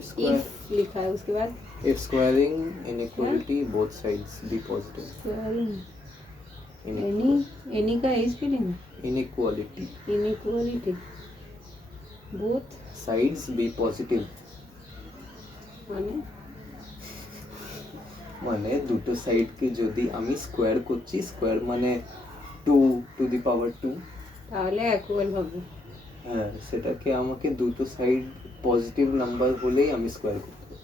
स्क्वायर, इफ लिखा है उसके बाद if squaring inequality both sides be positive, any any का है spelling inequality inequality both sides be positive মানে মানে দুটো সাইডকে যদি আমি স্কোয়ার করছি, স্কোয়ার মানে 2 টু দি পাওয়ার 2, তাহলে ইকুয়াল হবে। হ্যাঁ সেটাকে আমাকে দুটো সাইড পজিটিভ নাম্বার হলেই আমি স্কোয়ার করতে পারি।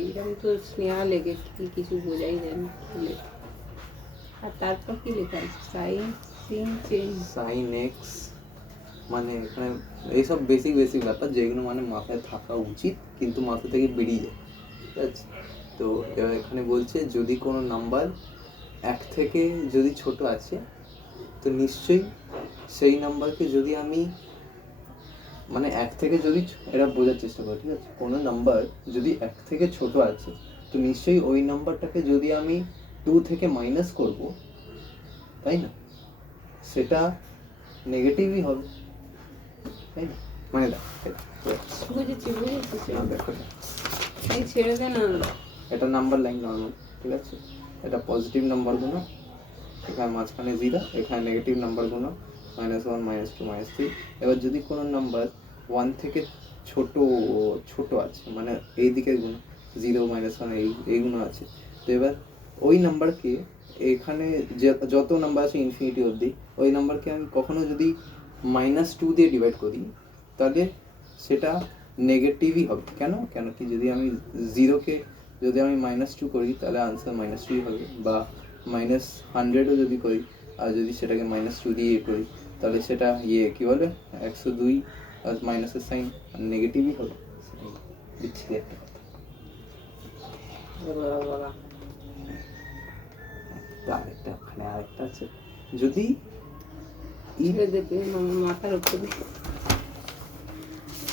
এইরকম তো স্নেহা লেগে কি কিছু বোঝাই যায় না। আর তারপর কি লেখা আছে? Sine sin change sine x মানে এখানে এইসব বেসিক বেসিক ব্যাপার যেগুলো মানে মাথায় থাকা উচিত কিন্তু মাথা থেকে বেরিয়ে যায়, ঠিক আছে? তো এবার এখানে বলছে যদি কোনো নাম্বার 1 থেকে যদি ছোট আছে তো নিশ্চয়ই সেই নাম্বারকে যদি আমি মানে 1 থেকে যদি এটা বোঝার চেষ্টা করি, ঠিক আছে? কোনো নাম্বার যদি 1 থেকে ছোট আছে তো নিশ্চয়ই ওই নাম্বারটাকে যদি আমি 2 থেকে মাইনাস করব, তাই না, সেটা নেগেটিভই হবে, তাই না? মানে বুঝেছি বুঝেছি দেখো এই ছেড়ে দে না। এটা নাম্বার লাইন নর্মাল, ঠিক আছে? এটা পজিটিভ নাম্বারগুলো, এখানে মাঝখানে 0, এখানে নেগেটিভ নাম্বারগুলো -1 -2 -3। এবার যদি কোনো নাম্বার 1 থেকে ছোট ছোট আছে মানে এই দিকের গুণ 0 -1 এইগুলো আছে, তো এবার ওই নাম্বারকে এখানে যত নাম্বার আছে ইনফিনিটি অবধি ওই নাম্বারকে আমি কখনো যদি -2 দিয়ে ডিভাইড করি তাহলে সেটা নেগেটিভই হবে। কেন কেন কি যদি আমি 0কে যদি আমি -2 করি তাহলে আনসার -2 হবে, বা -100ও যদি করি আর যদি সেটাকে -2 দিয়ে করি তাহলে সেটা কি বলে 102 আর মাইনাসের সাইন নেগেটিভই হবে। বিচ্ছিরি একটা কথা। আরেকটা ওখানে আরেকটা আছে, যদি ছেড়ে দেবে মাথার উপরে।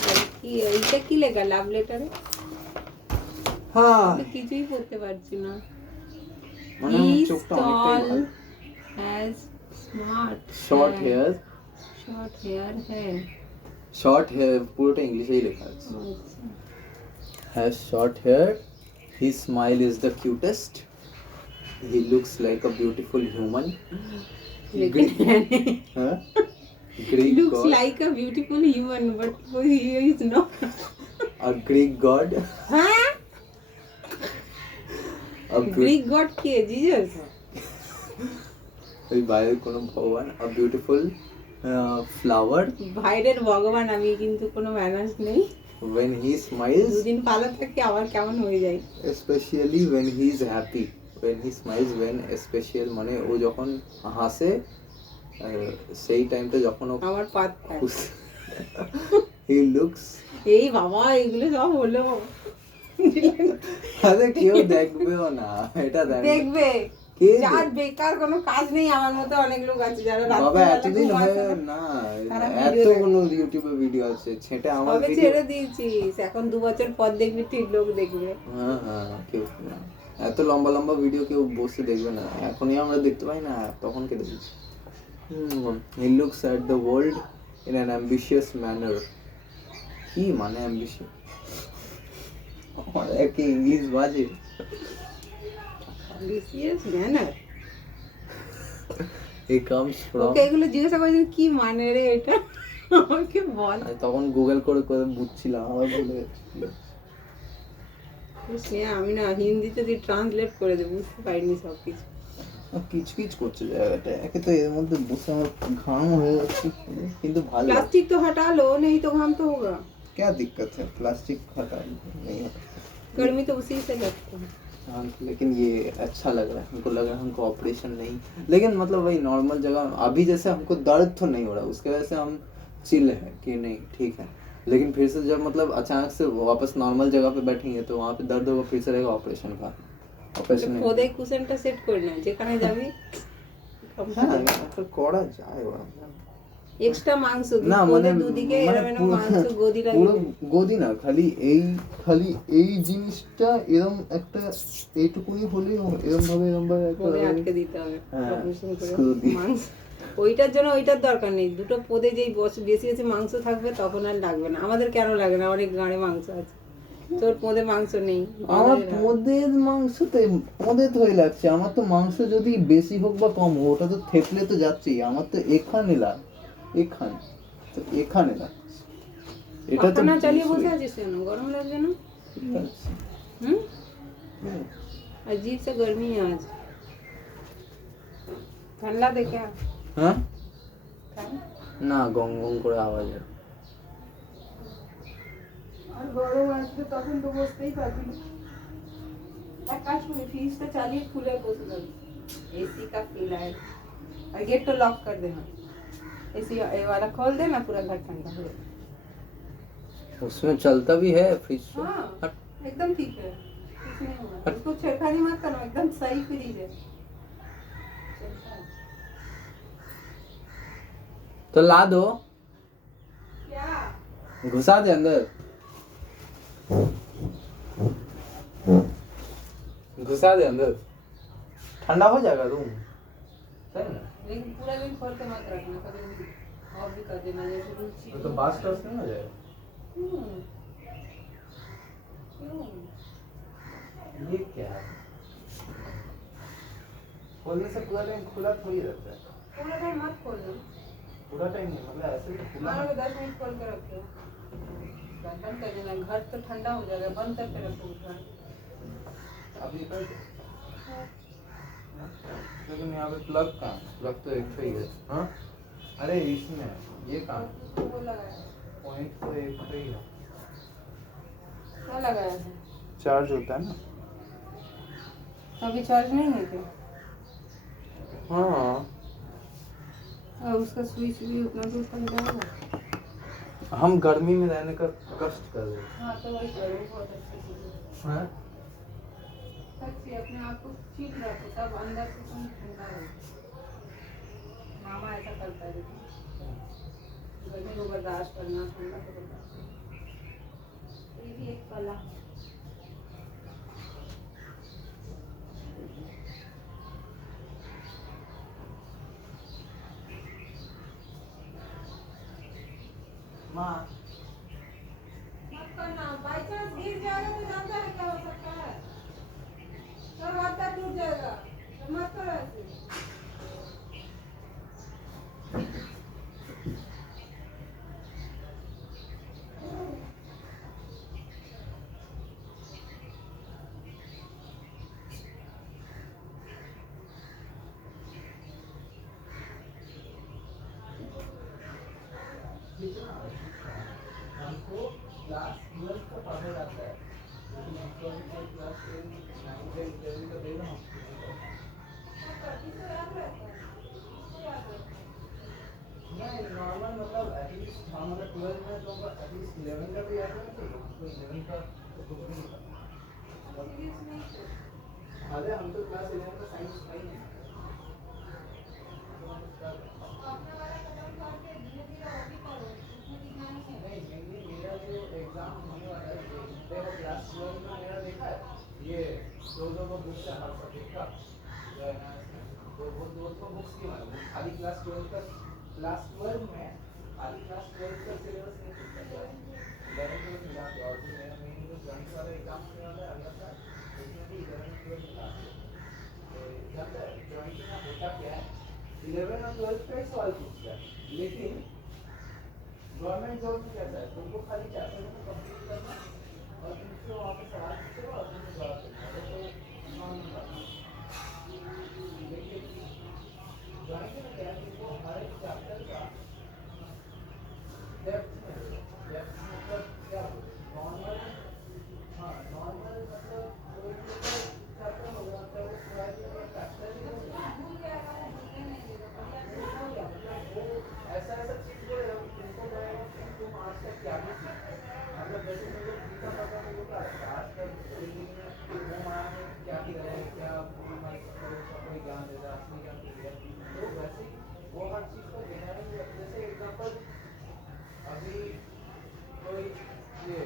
আর কি এইটা কি লেখা লাভ লেটারে? হ্যাঁ কিছুই পড়তে পারছি না। মানে চোখটা অনেকটাই ভালো। Has smart short hair, short hair হ্যাঁ শর্ট হেয়ার পুরোটা ইংলিশেই লেখা আছে। Has short hair, his smile is the cutest, he looks like a beautiful human, huh? Greek looks god, like a beautiful human but he is not. a Greek god, হ্যাঁ a Greek god K? Jesus? ওই বাইরের কোনো ভগবান, a beautiful flower, বাইরের ভগবান আমি কিন্তু কোনো ম্যানার্স নেই। when he smiles, দুদিন ভালো থাকি আবার কেমন হয়ে যায়। especially when he is happy, when he smiles, when especially মানে ও যখন হাসে সেই টাইমটা যখন ও আমার পাত্তা হি লুকস, এই বাবা এগুলো সব হলো আরে কেউ দেখবেও না এটা দেখবে কে যার বেকার কোনো কাজ নেই আমার মতো অনেক লোক আছে যারা বাবা রাত্রিবেলা এতদিন ঘুম হয় আসে না। না, তারা এত video কোনো ইউটিউবে ভিডিও আছে ছেটে আমার সবে ভিডিও। ছেড়ে দিয়েছিস এখন 2 বছর পর দেখবি ঠিক লোক দেখবে হ্যাঁ হ্যাঁ কেউ না, এত লম্বা লম্বা ভিডিও কেউ বসে দেখবে না, এখনই আমরা দেখতে পাই না, তখন কে দেখবে। He looks at the world in an ambitious manner. কি মানে অ্যাম্বিশিয়াস? কি ইংলিশ বাজে? BCS manner he comes from, okay এগুলো জিজ্ঞাসা করেছিস কি মানে রে এটা আমাকে বল তখন গুগল করে করে বুঝছিলাম, আবার ভুলে গেছি। স্নেহা আমি না হিন্দিতে তুই ট্রান্সলেট করে দে বুঝতে পারিনি সব কিছু কিচ কিচ করছে জায়গাটা, একে তো এর মধ্যে বসে আমার ঘাম হয়ে যাচ্ছে, কিন্তু ভালো। प्लास्टिक तो हटा लो नहीं तो घाम तो होगा क्या दिक्कत है, प्लास्टिक हटा नहीं है। गर्मी तो उसी से लगता है हाँ, लेकिन ये अच्छा लग रहा है, हमको लग रहा है हमको ऑपरेशन नहीं, लेकिन मतलब वही नॉर्मल जगह, अभी जैसे हमको दर्द तो नहीं हो रहा, उसके वजह से हम चिल है कि नहीं ठीक है, लेकिन फिर से जब मतलब अचानक से वापस नॉर्मल जगह पे बैठेंगे तो वहाँ पे दर्द होगा, फिर से रहेगा ऑपरेशन का, ऑपरेशन नहीं। খোদে কুশনটা সেট করে না যেখানে যাবি হ্যাঁ একটা করা যায় ওরা, এক্সট্রা মাংস না মানে মানে দুদিকে মানে এরকম মাংস গদি পুরো লাগিয়ে গদি না, খালি এই জিনিসটা এরকম একটা এইটুকুনি হলেই এরকম ভাবে একটা পদে আটকে দিতে হবে হ্যাঁ, অপারেশন করে screw দিয়ে। মাংস ওইটার জন্য ওইটার দরকার নেই দুটো পদে যেই বেশি বেশি মাংস থাকবে তখন আর লাগবে না আমাদের কেন লাগে না অনেক গাঁড়ে মাংস আছে তোর পদে মাংস নেই আমার পদের মাংসতে পদে ধরে লাগছে, আমার তো মাংস যদি বেশি হোক বা কম হোক ওটা তো থেপলে তো যাচ্ছেই, আমার তো এখানে এখানে তো এখানে লাগছে, এটা তো পাখানা চালিয়ে বসে আছিস কেন গরম লাগছে না হুম अजीब सा गर्मी है आज ठंडा दे क्या হ্যাঁ না গং গং করে আওয়াজ হয়। আর গরম আসবে তখন তো বসতেই পারবি না এক কাজ করি ফ্রিজটা চালিয়ে খুলে বসে যাবি एसी का फील आए और गेट तो लॉक कर देना एसी वाला खोल देना पूरा घर ठंडा हो जाएगा उसमें चलता भी है फ्रिज से। हाँ हट। एकदम ठीक है कुछ नहीं होगा उसको छेड़खानी मत करना एकदम सही फ्रिज है चलता है। तो ला दो, क्या घुसा दे अंदर, घुसा दे अंदर, ठंडा हो जाएगा रूम, सही ना? लेकिन पूरा दिन खोल के मत रखना कभी ऑफ भी कर देना जैसे रुचि तो बास टॉस नहीं हो जाएगा? क्यों क्यों ये क्या है? खोलने से पूरा टाइम खुला थोड़ी रहता है, पूरा टाइम मत खोल दो पूरा टाइम नहीं, मतलब ऐसे तो खुला। मान लो 10 मिनट खोल के रखो बंद कर देना घर तो ठंडा हो जाएगा बंद करके रखो घर अभी कर दो। लेकिन यहाँ पे प्लग कहाँ है? प्लग तो एक ही है। हाँ अरे इसमें ये कहाँ है? तो वो लगाया है। पॉइंट तो एक ही है, क्या लगाया है चार्ज होता है ना। अभी चार्ज नहीं है क्या हाँ और उसका स्विच भी उतना दूर तक जाएगा हम गर्मी में रहने का कष्ट कर रहे हैं। हाँ तो वही करो बहुत अच्छे से हाँ? अच्छी अपने आप को ठीक रखो तब अंदर से तुम ठंडा रहो मामा ऐसा करता है देखो गर्मी को बर्दाश्त करना ठंडा को बर्दाश्त करना ये भी एक कला माँ मत करना बाई चांस गिर जाएगा तो जानता है क्या हो सकता है सब हाथ पैर टूट जाएगा तो मत करो ऐसे हमको क्लास 12 का पढ़ा जाता है, लेकिन इलेक्ट्रॉनिक क्लास 10 9 10 11 का देना इसको याद रहता है इसको याद रहता है नॉर्मल मतलब एटलीस्ट हम अगर 12 में तो एटलीस्ट 11 का भी याद होना चाहिए, हमको 11 का तो कुछ भी नहीं पता। सीरीज में ही तो अरे हम तो क्लास 11 का साइंस का ही नहीं। अपना वाला खत्म करके धीरे धीरे और भी करो, उसमें दिखाना नहीं। नहीं मेनली मेरा जो एग्जाम होने वाला है ये देखो क्लास 12 में मेरा देखा है ये दो बुक्स है हर सब्जेक्ट का जो है ना इसमें तो वो दो बुक्स की मतलब वो खाली क्लास 12 का क्लास 12 में खाली क्लास 12 का सिलेबस नहीं पूछता है 11 12 मिला के और जो मेरा मेन जो जॉइंट वाला एग्जाम होने वाला है अगला साल उसमें भी 11 12 मिला के तो जानता है जॉइंट में होता क्या है 11 और 12 का ही सवाल पूछता है लेकिन गवर्नमेंट जॉब में कैसा है तुमको खाली चैप्टर में कंप्लीट करना और तुमसे वहाँ पे सवाल पूछेगा और तुमको जवाब देना है तो नॉर्मल बात है लेकिन ड्राइंग में क्या है तुमको हर एक चैप्टर का डेप्थ मतलब क्या बोलते नॉर्मल हाँ नॉर्मल मतलब कोई भी चैप्टर होगा चाहे वो सोसाइटी का फैक्टर ही होगा भूल जाएगा, वो भूलने नहीं देगा, बढ़िया हो गया मतलब वो ऐसा चीज बोलेगा कि तुमको लगेगा कि तुम आज तक क्या नहीं सीखे मतलब जैसे मुझे गीता पता मुझे क्या लगता है आज तक जिंदगी में वो माया में क्या किया है क्या कोई ज्ञान दे रहा असली ज्ञान दे रहा तो वैसे ही वो हर चीज को देना ही जैसे एग्जाम्पल अभी कोई ये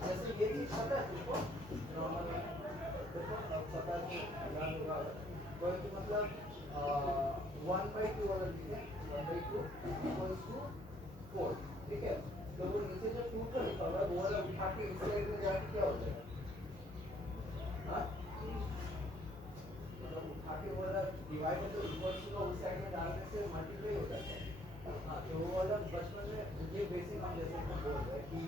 जैसे ये चीज पता है तुमको नॉर्मल देखो पता है ज्ञान होगा कोई कि मतलब 1/2 अगर लिखे 1/2 इक्वल्स टू 4 ठीक है तो वो नीचे जो 2 का लिखा होगा वो वाला उठा के इस साइड में जाके क्या हो जाएगा हाँ मतलब उठा के वो वाला डिवाइड जो इक्वल्स टू का उस साइड में डालने से मल्टीप्लाई हो जाता है हाँ तो वो वाला बचपन में ये बेसिक हम जैसे हम बोल रहे हैं कि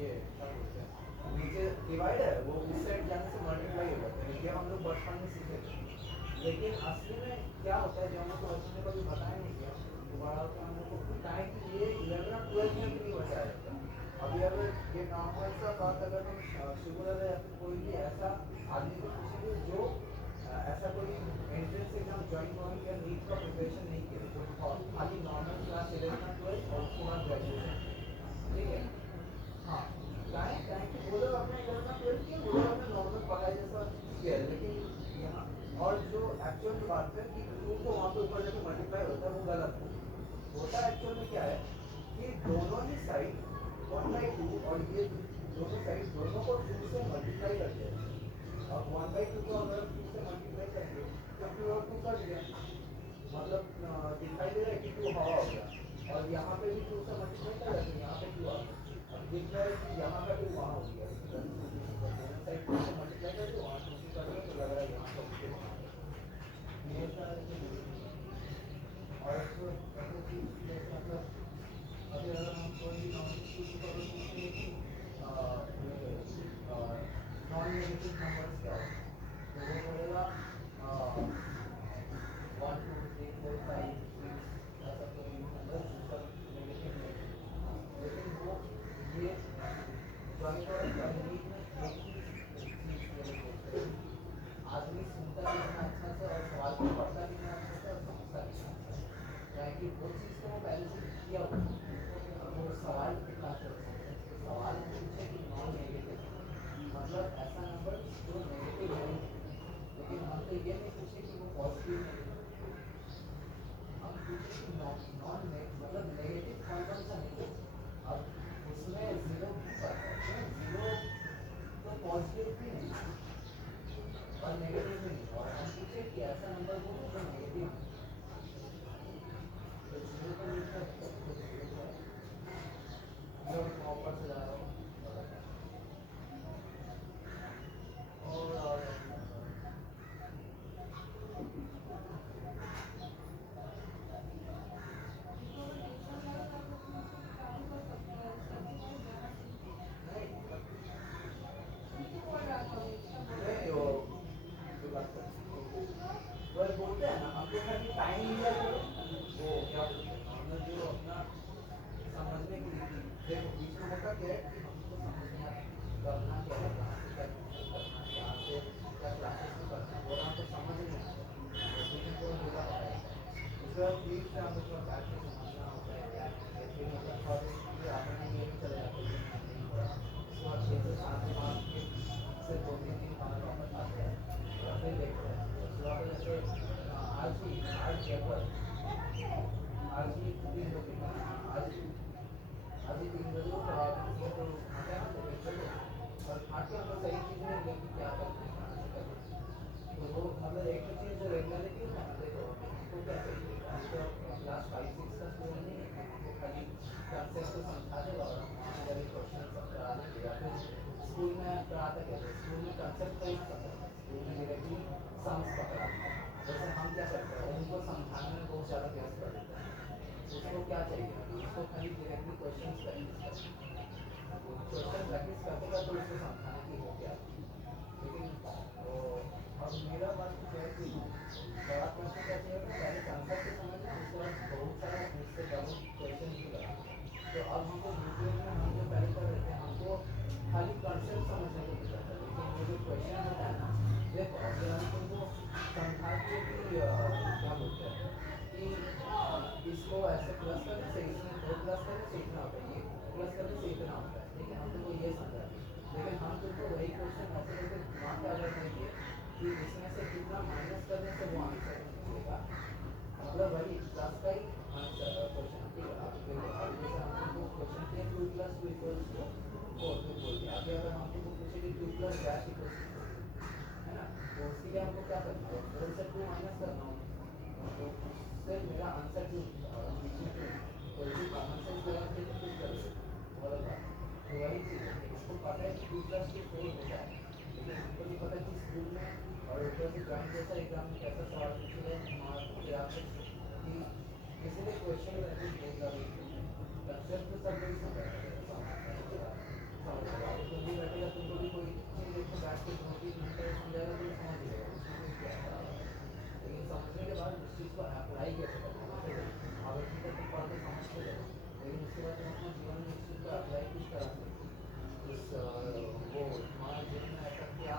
ये क्या बोलते हैं नीचे डिवाइड है वो उस साइड जाने से मल्टीप्लाई हो जाता है ये हम लोग बचपन में सीखे थे लेकिन असली में क्या होता है जो हम लोग को बचपन में कभी बताया नहीं गया दोबारा होता हम लोग को बताएं कि ये 11 और 12 में भी नहीं बताया जाता अभी अगर ये नॉर्मल सा बात अगर हम शुगर या फिर कोई भी ऐसा आदमी को पूछेंगे जो ऐसा कोई एंट्रेंस एग्जाम ज्वाइन होने या नीट का प्रिपरेशन नहीं किया जो खाली नॉर्मल क्लास 11 और 12 और उसके बाद ग्रेजुएशन ठीक है हाँ चाहे कि वो लोग अपने 11 और 12 किए वो लोग अपने नॉर्मल पढ़ाई जैसा किया लेकिन यहाँ और जो एक्चुअल बात है कि टू को वहाँ पे ऊपर जाके मल्टीप्लाई होता है वो गलत है होता एक्चुअल में क्या है कि दोनों ही साइड 1/2 और ये दोनों साइड दोनों को 2 से मल्टीप्लाई करते हैं और 1/2 को अगर 2 से मल्टीप्लाई करेंगे तो 2 और 2 कट गया मतलब दिखाई दे रहा है कि 2 हवा हो गया और यहाँ पे भी 2 से मल्टीप्लाई कर रहे हैं यहाँ पे 2 आ गया अब दिख रहा है कि यहाँ का 2 वहाँ हो गया दोनों साइड 2 से मल्टीप्लाई करके वहाँ 2 से कर रहे हैं तो लग रहा है यहाँ का भी ये सारा और इसको ऐसे चीज जैसे मतलब अभी अगर हम कोई नॉन चीज को पूछते हैं कि नॉन नेगेटिव नंबर्स क्या होते हैं तो वो बोलेगा 1 2 3 4 5 6 ऐसा कोई नंबर सब नेगेटिव नहीं लेकिन वो ये ड्राइंग और नीट में एक ही चीज के लिए बोलते हैं आदमी सुनता भी इतना अच्छा से और सवाल को पढ़ता भी इतना अच्छा से और समझता भी इतना अच्छा कि वो चीज़ को वो पहले से किया हुआ वो सवाल कितना सवाल पूछे कि नॉन नेगेटिव मतलब ऐसा नंबर जो नेगेटिव नहीं है लेकिन हम तो ये नहीं पूछे कि वो पॉजिटिव नेगेटिव हम पूछे कि नॉन मतलब नेगेटिव कौन सा नेगेटिव अब उसमें जीरो क्यों करता है जीरो तो पॉजिटिव भी नहीं और नेगेटिव भी नहीं और हम पूछे कि ऐसा नंबर बोलो जो नेगेटिव वापस जा रहा हूँ और थोड़ा बैठ के समझना होता है क्या है, फिर मतलब थोड़ा देर आपने ये भी चले जाते हैं नहीं पड़ा, उसके बाद 6 से 7 के बाद फिर 2-3 दिन बाद वापस आते हैं और फिर देखते हैं। उसके बाद जैसे आज पेपर आज ही 3 बजे का आज ही 3 बजे तो आप 3 तो आता है ना तो चलो और आके हम सही चीज़ है लेकिन क्या करते हैं कहाँ से करते हैं तो वो मतलब एक तो चीज़ जो रेगुलरिटी है ना देखो हमको क्या चाहिए हमको क्लास 5-6 का स्टूडेंट नहीं है हमको खाली कंसेप्ट को समझा देगा और हम वहाँ वाले क्वेश्चन सब करा देंगे या फिर स्कूल में कराते कैसे स्कूल में कंसेप्ट का यूज़ करते हैं स्कूल में डायरेक्टली सम्स पकड़ाते हैं जैसे हम क्या करते हैं उनको समझाने में बहुत ज़्यादा प्रयास कर देते हैं उसको क्या चाहिए उसको खाली डायरेक्टली क्वेश्चन प्रैक्टिस करना क्वेश्चन प्रैक्टिस करते तो उसको समझाने की हो गया लेकिन अब मेरा बात तो है कि बड़ा क्वेश्चन क्या चाहिए पहले कंसेप्ट समझना उसके बाद बहुत सारा उससे डबल क्वेश्चन भी लगाना तो अब हमको यूट्यूब में हम जो पहले कर रहे थे हमको खाली कंसेप्ट समझने को मिलता था लेकिन ये जो क्वेश्चन होता है ना देखो अगर हम तुमको समझा के कि क्या बोलते हैं कि इसको ऐसे प्लस करने से इसमें 2 प्लस करने से इतना होता है ये प्लस करने से इतना होता है लेकिन हम तुमको ये समझा लेकिन हम तुमको वही क्वेश्चन ऐसे करके दिमाग में अगर नहीं दिए कि इसमें से कितना माइनस करने से वो आंसर निकलेगा मतलब वही प्लस का ही आंसर क्वेश्चन ठीक है आप देखो अभी जैसे हम तुमको क्वेश्चन किया 2 + 2 = 4 तो बोल दिया अभी अगर हम तुमको पूछे कि 2 + डैश = है ना तो उसके लिए हमको क्या करना है 4 से 2 माइनस करना होगा तो उससे मेरा आंसर जो बीच में कोई भी कॉमन सेंस लगा के तो कुछ कर सकते और तो वही चीज़ है इसको पता है कि 2 + 2 4 होता है लेकिन हमको नहीं पता कि स्कूल में और ऊपर से जॉइंट जैसा एग्जाम में कैसा सवाल पूछेगा मार्क्स या फिर कि इसलिए क्वेश्चन रहते हैं कंसेप्ट तो सब लोग समझ तो भी बैठेगा तुमको भी कोई चीज़ देखो बैठ के 2-3 घंटे समझाएगा तो समझ लेगा उसमें क्या लेकिन समझने के बाद उस चीज़ को अप्लाई कैसे करना है अगर ठीक है तो पढ़ के समझते रहो लेकिन उसके बाद तुम अपने जीवन में इस चीज़ को अप्लाई किस तरह से उस वो तुम्हारा जीवन में ऐसा क्या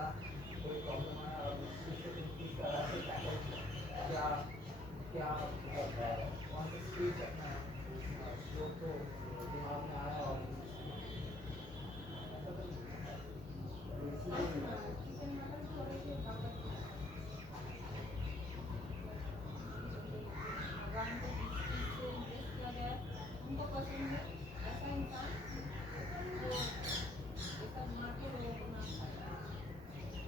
कोई प्रॉब्लम आया और उस चीज़ से तुम किस तरह से टैकल किया क्या मतलब कौन सी स्पीड रखना है उस श्लोक को दिमाग में आया और चिकन मटन थोड़े से भगवान को जिससे इम्प्रेस किया गया है उनको पसंद है ऐसा इंसान जो ऐसा मार के लोगों को ना खाता है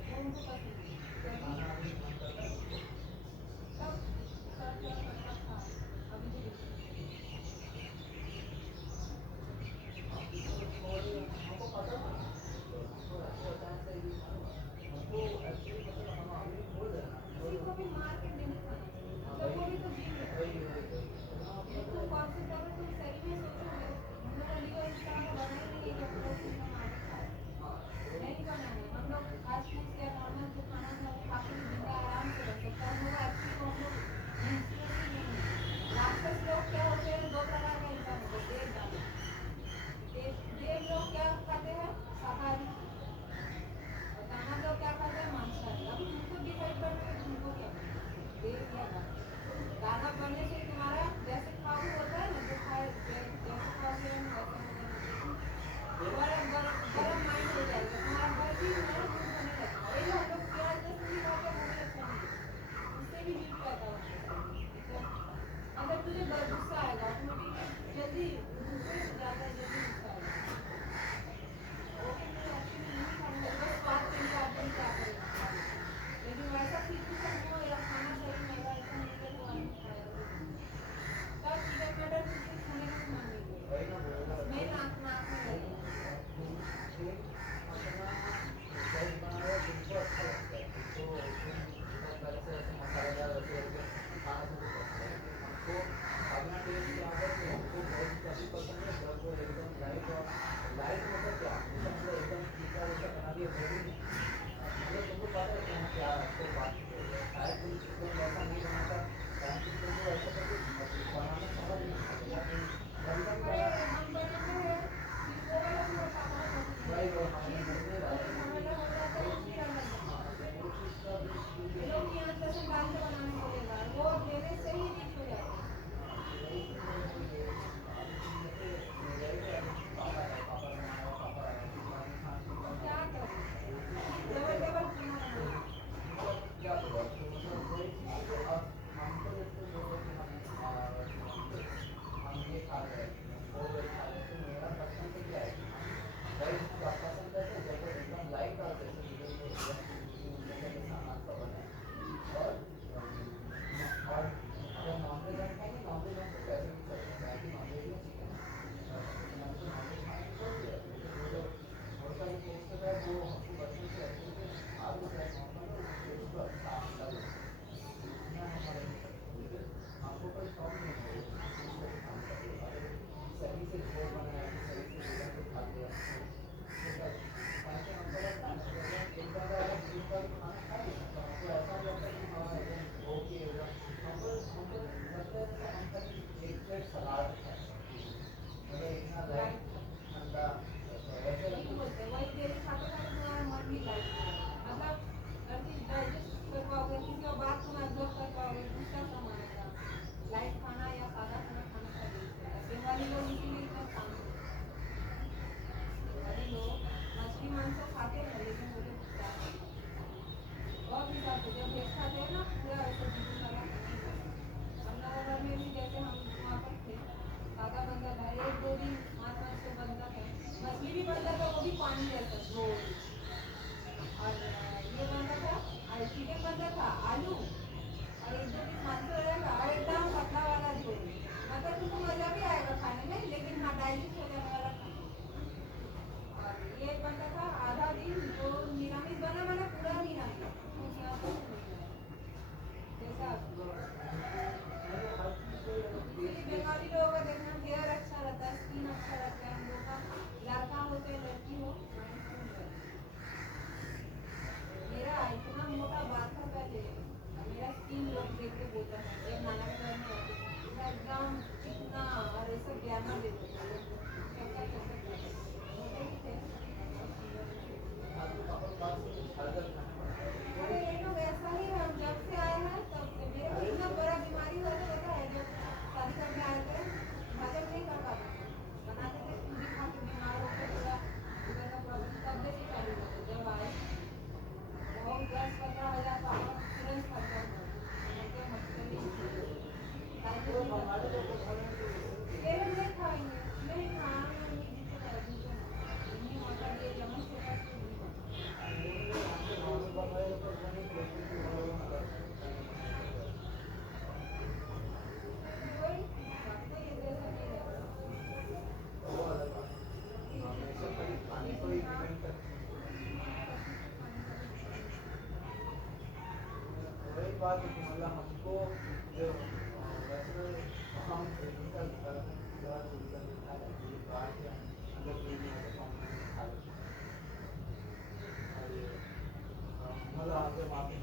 वो उनको पसंद है तब सब क्या करता था अभी तो हमको पता था हमको ऐसे अचानक से हमको एक्चुअली मतलब हम अभी बोल रहे हैं ना किसी को भी मार के नहीं खाना चाहिए मतलब वो भी तो जीव है तो कौन से तरह तुम सही में सोचोगे मोहम्मद अली का इंसान को बनाए नहीं कि अपना उसने मार के खाए नहीं बनाए हम लोग घास फूस या नॉर्मल जो खाना था वो खा के जिंदा आराम से रह सकते हैं हम लोग एक्चुअली हम लोग इंस्पिरेशन नहीं है राक्षस लोग क्या होते हैं 2 प्रकार का इंसान होते हैं देव दानव देव लोग क्या खाते हैं शाकाहारी और दानव लोग क्या खाते हैं मांसाहारी अब तुमको डिसाइड करना है तुमको क्या बनना है देव या दानव बनने से तुम्हारा जैसे खाओ होता है ना जो खाए जैसे खाओगे वैसा बड़ा माइंड हो जाएगा तुम्हारा हर चीज में गुण होने लगेगा यही हम लोग प्याज लहसुन भी खाते हैं वो भी अच्छा नहीं है उससे भी हीट पैदा होता है अगर तुझे गुस्सा आएगा ऑटोमेटिकली जल्दी दूसरे से ज़्यादा जल्दी गुस्सा आएगा वो एक्चुअली नहीं खाना है बस बात के लिए आदमी क्या करेगा लेकिन वैसा सीख सकते या खाना सही नहीं है ऐसा नहीं है तो आदमी खाएगा तब चिकन मटन किसी खाने का मन नहीं करेगा मैं नाक में लगेगा मसालेदार अपना टेस्ट क्या है तो हमको बहुत काफ़ी पसंद है जब वो एकदम लाइट और लाइट मतलब क्या मतलब एकदम फीका वैसा बना दिया वो भी मतलब तुमको पता है कि हम क्या आपको बात शायद तुम चिकन वैसा नहीं बनाता टाइम से तुमको ऐसा करके बनाना समझ नहीं या फिर अरे हम बनाते हैं कि वो वाला भी होता है भाई वो हमें नहीं झमेला हो जाता है उसकी अलग बनाते वो चीज़ का हैं लोग यहाँ लहसुन डाल के बनाने बोलेगा वो देने से ही रीच हो जाता है वही बोलते हैं, वही डेली खाते खाते तुम्हारा मन भी लाइट हो जाएगा। मतलब हर चीज डाइजेस्ट कर पाओगे, किसी और बात को एब्जॉर्ब कर पाओगे, गुस्सा कम आएगा। लाइट खाना या सादा खाना खाना चाहिए। बंगाली लोग इसीलिए इतना काम करते हैं। बंगाली लोग मछली मांस तो खाते हैं लेकिन मुझे क्या बहुत हिसाब से जब भेज खाते हैं ना पूरा ऐसे जीवन वाला खाना खाते हैं। हम लोगों घर में भी जैसे हम वहाँ पर थे सादा बनता था, एक दो दिन मांस मांस तो बनता था, मछली भी बनता था वो भी पानी रहता रोज। और ये बनता था और चिकन बनता था आलू और एक दो पीस मांस रहेगा और एकदम पतला वाला झोल। मतलब तुमको मजा भी आएगा खाने में लेकिन हाँ डाइजेस्ट हो जाने वाला खाना। और ये बनता था आधा दिन जो निरामिष बना बना पूरा निरामिष कुछ यहाँ तक नहीं है जैसा इसलिए बंगाली लोगों का देखना हेयर अच्छा रहता है, स्किन अच्छा रहता है। हम लोग का लड़का हो चाहे लड़की हो मेरा इतना मोटा बाल था पहले, मेरा स्किन लोग देख के बोलता था जब नाना के घर में रहते थे पूरा एकदम चिकना और ऐसा ग्लैमर देते थे लोग कैसा कैसा मोटे भी थे अरे ये लोग ऐसा ही है। हम जब से आए हैं तब से मेरे को इतना बड़ा बीमारी हुआ था पता है। जब शादी करके आए थे हजम नहीं कर पाते थे, बनाते थे पूरी खा के बीमार होकर पूरा शुगर का प्रॉब्लम तब से चालू हुआ था। जब आए बहुत 10-15 हज़ार का तुरंत खर्चा हुआ केवल नहीं खाएंगे नहीं खाना नहीं मतलब ये चम्मच के साथ बात है कि मतलब हमको जो वैसे हम फिजिकल मतलब आगे माफी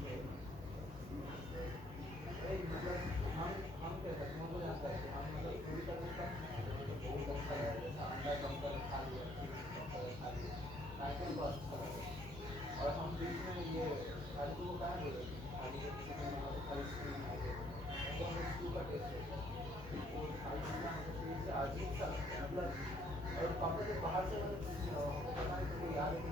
मतलब हम क्या करते हैं हमको जानता है हम मतलब पूरी तरह बहुत अच्छा है जैसा अंडा कम कर खा लिया कम कर खा लिया नाइटल को अच्छा लगे और हम बीच में ये खाली को क्या बोले खाली खाली स्क्रीन आ गए तो हमें स्क्रू का टेस्ट होता है वो खाली खाना से अजीब सा लगता है मतलब और पापा जब बाहर से हमको पता है तो याद है कि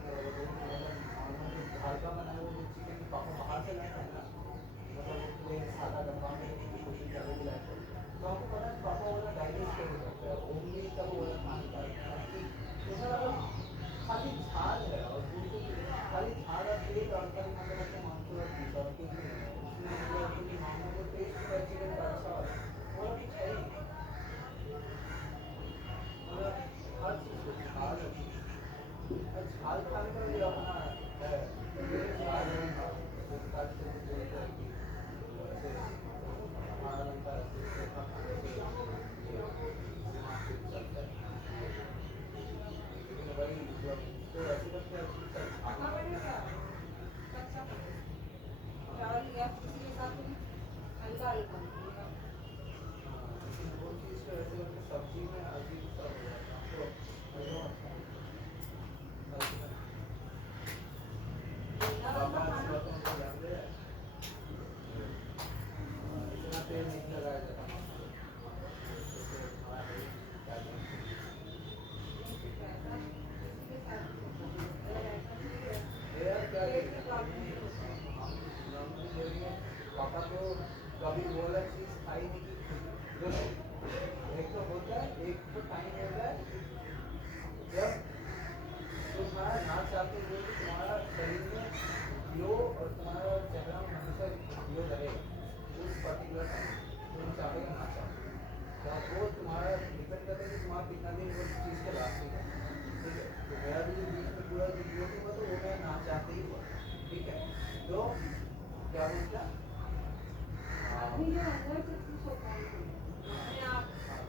हल्का बनाए हुए चिकन की पापा बाहर से लाए हैं ना मतलब प्लेन सादा डब्बा में कोशिश कर रहे लाए तो हमको पता है पापा वाला डाइजेस्ट कर सकते हैं ओमली का वो वाला खाना खाली झाल है और खाली झाल और पेट और अंदर मतलब आपको मांसो और पीस और कुछ नहीं है उसमें मतलब कुछ मांगने को टेस्ट का चिकन का अच्छा और कुछ है ही मतलब हर चीज़ को झाल है झाल खाने का भी अपना है झाल है हमारा लगता चावल या किसी के साथ हल्का हल्का सब्जी में अजीब सा हो जाता इतना तेल नहीं लगाया जाता पापा को कभी वो वाला चीज खाई नहीं एक तो होता है एक तो टाइम होता है जब तुम्हारा ना चाहते हुए भी तुम्हारा शरीर में ग्लो और तुम्हारा चेहरा में हमेशा ग्लो रहेगा उस पर्टिकुलर टाइम तुम चाहोगे ना चाहो तो वो तुम्हारा डिपेंड करता है कि तुम्हारा कितना दिन वो चीज़ के लास्टिंग है ठीक है तो मेरा भी बीच में पूरा जो ग्लो हुआ तो वो मैं ना चाहते ही हुआ ठीक है तो क्या बोलता आदमी जो अंदर से खुश होता है अपने आप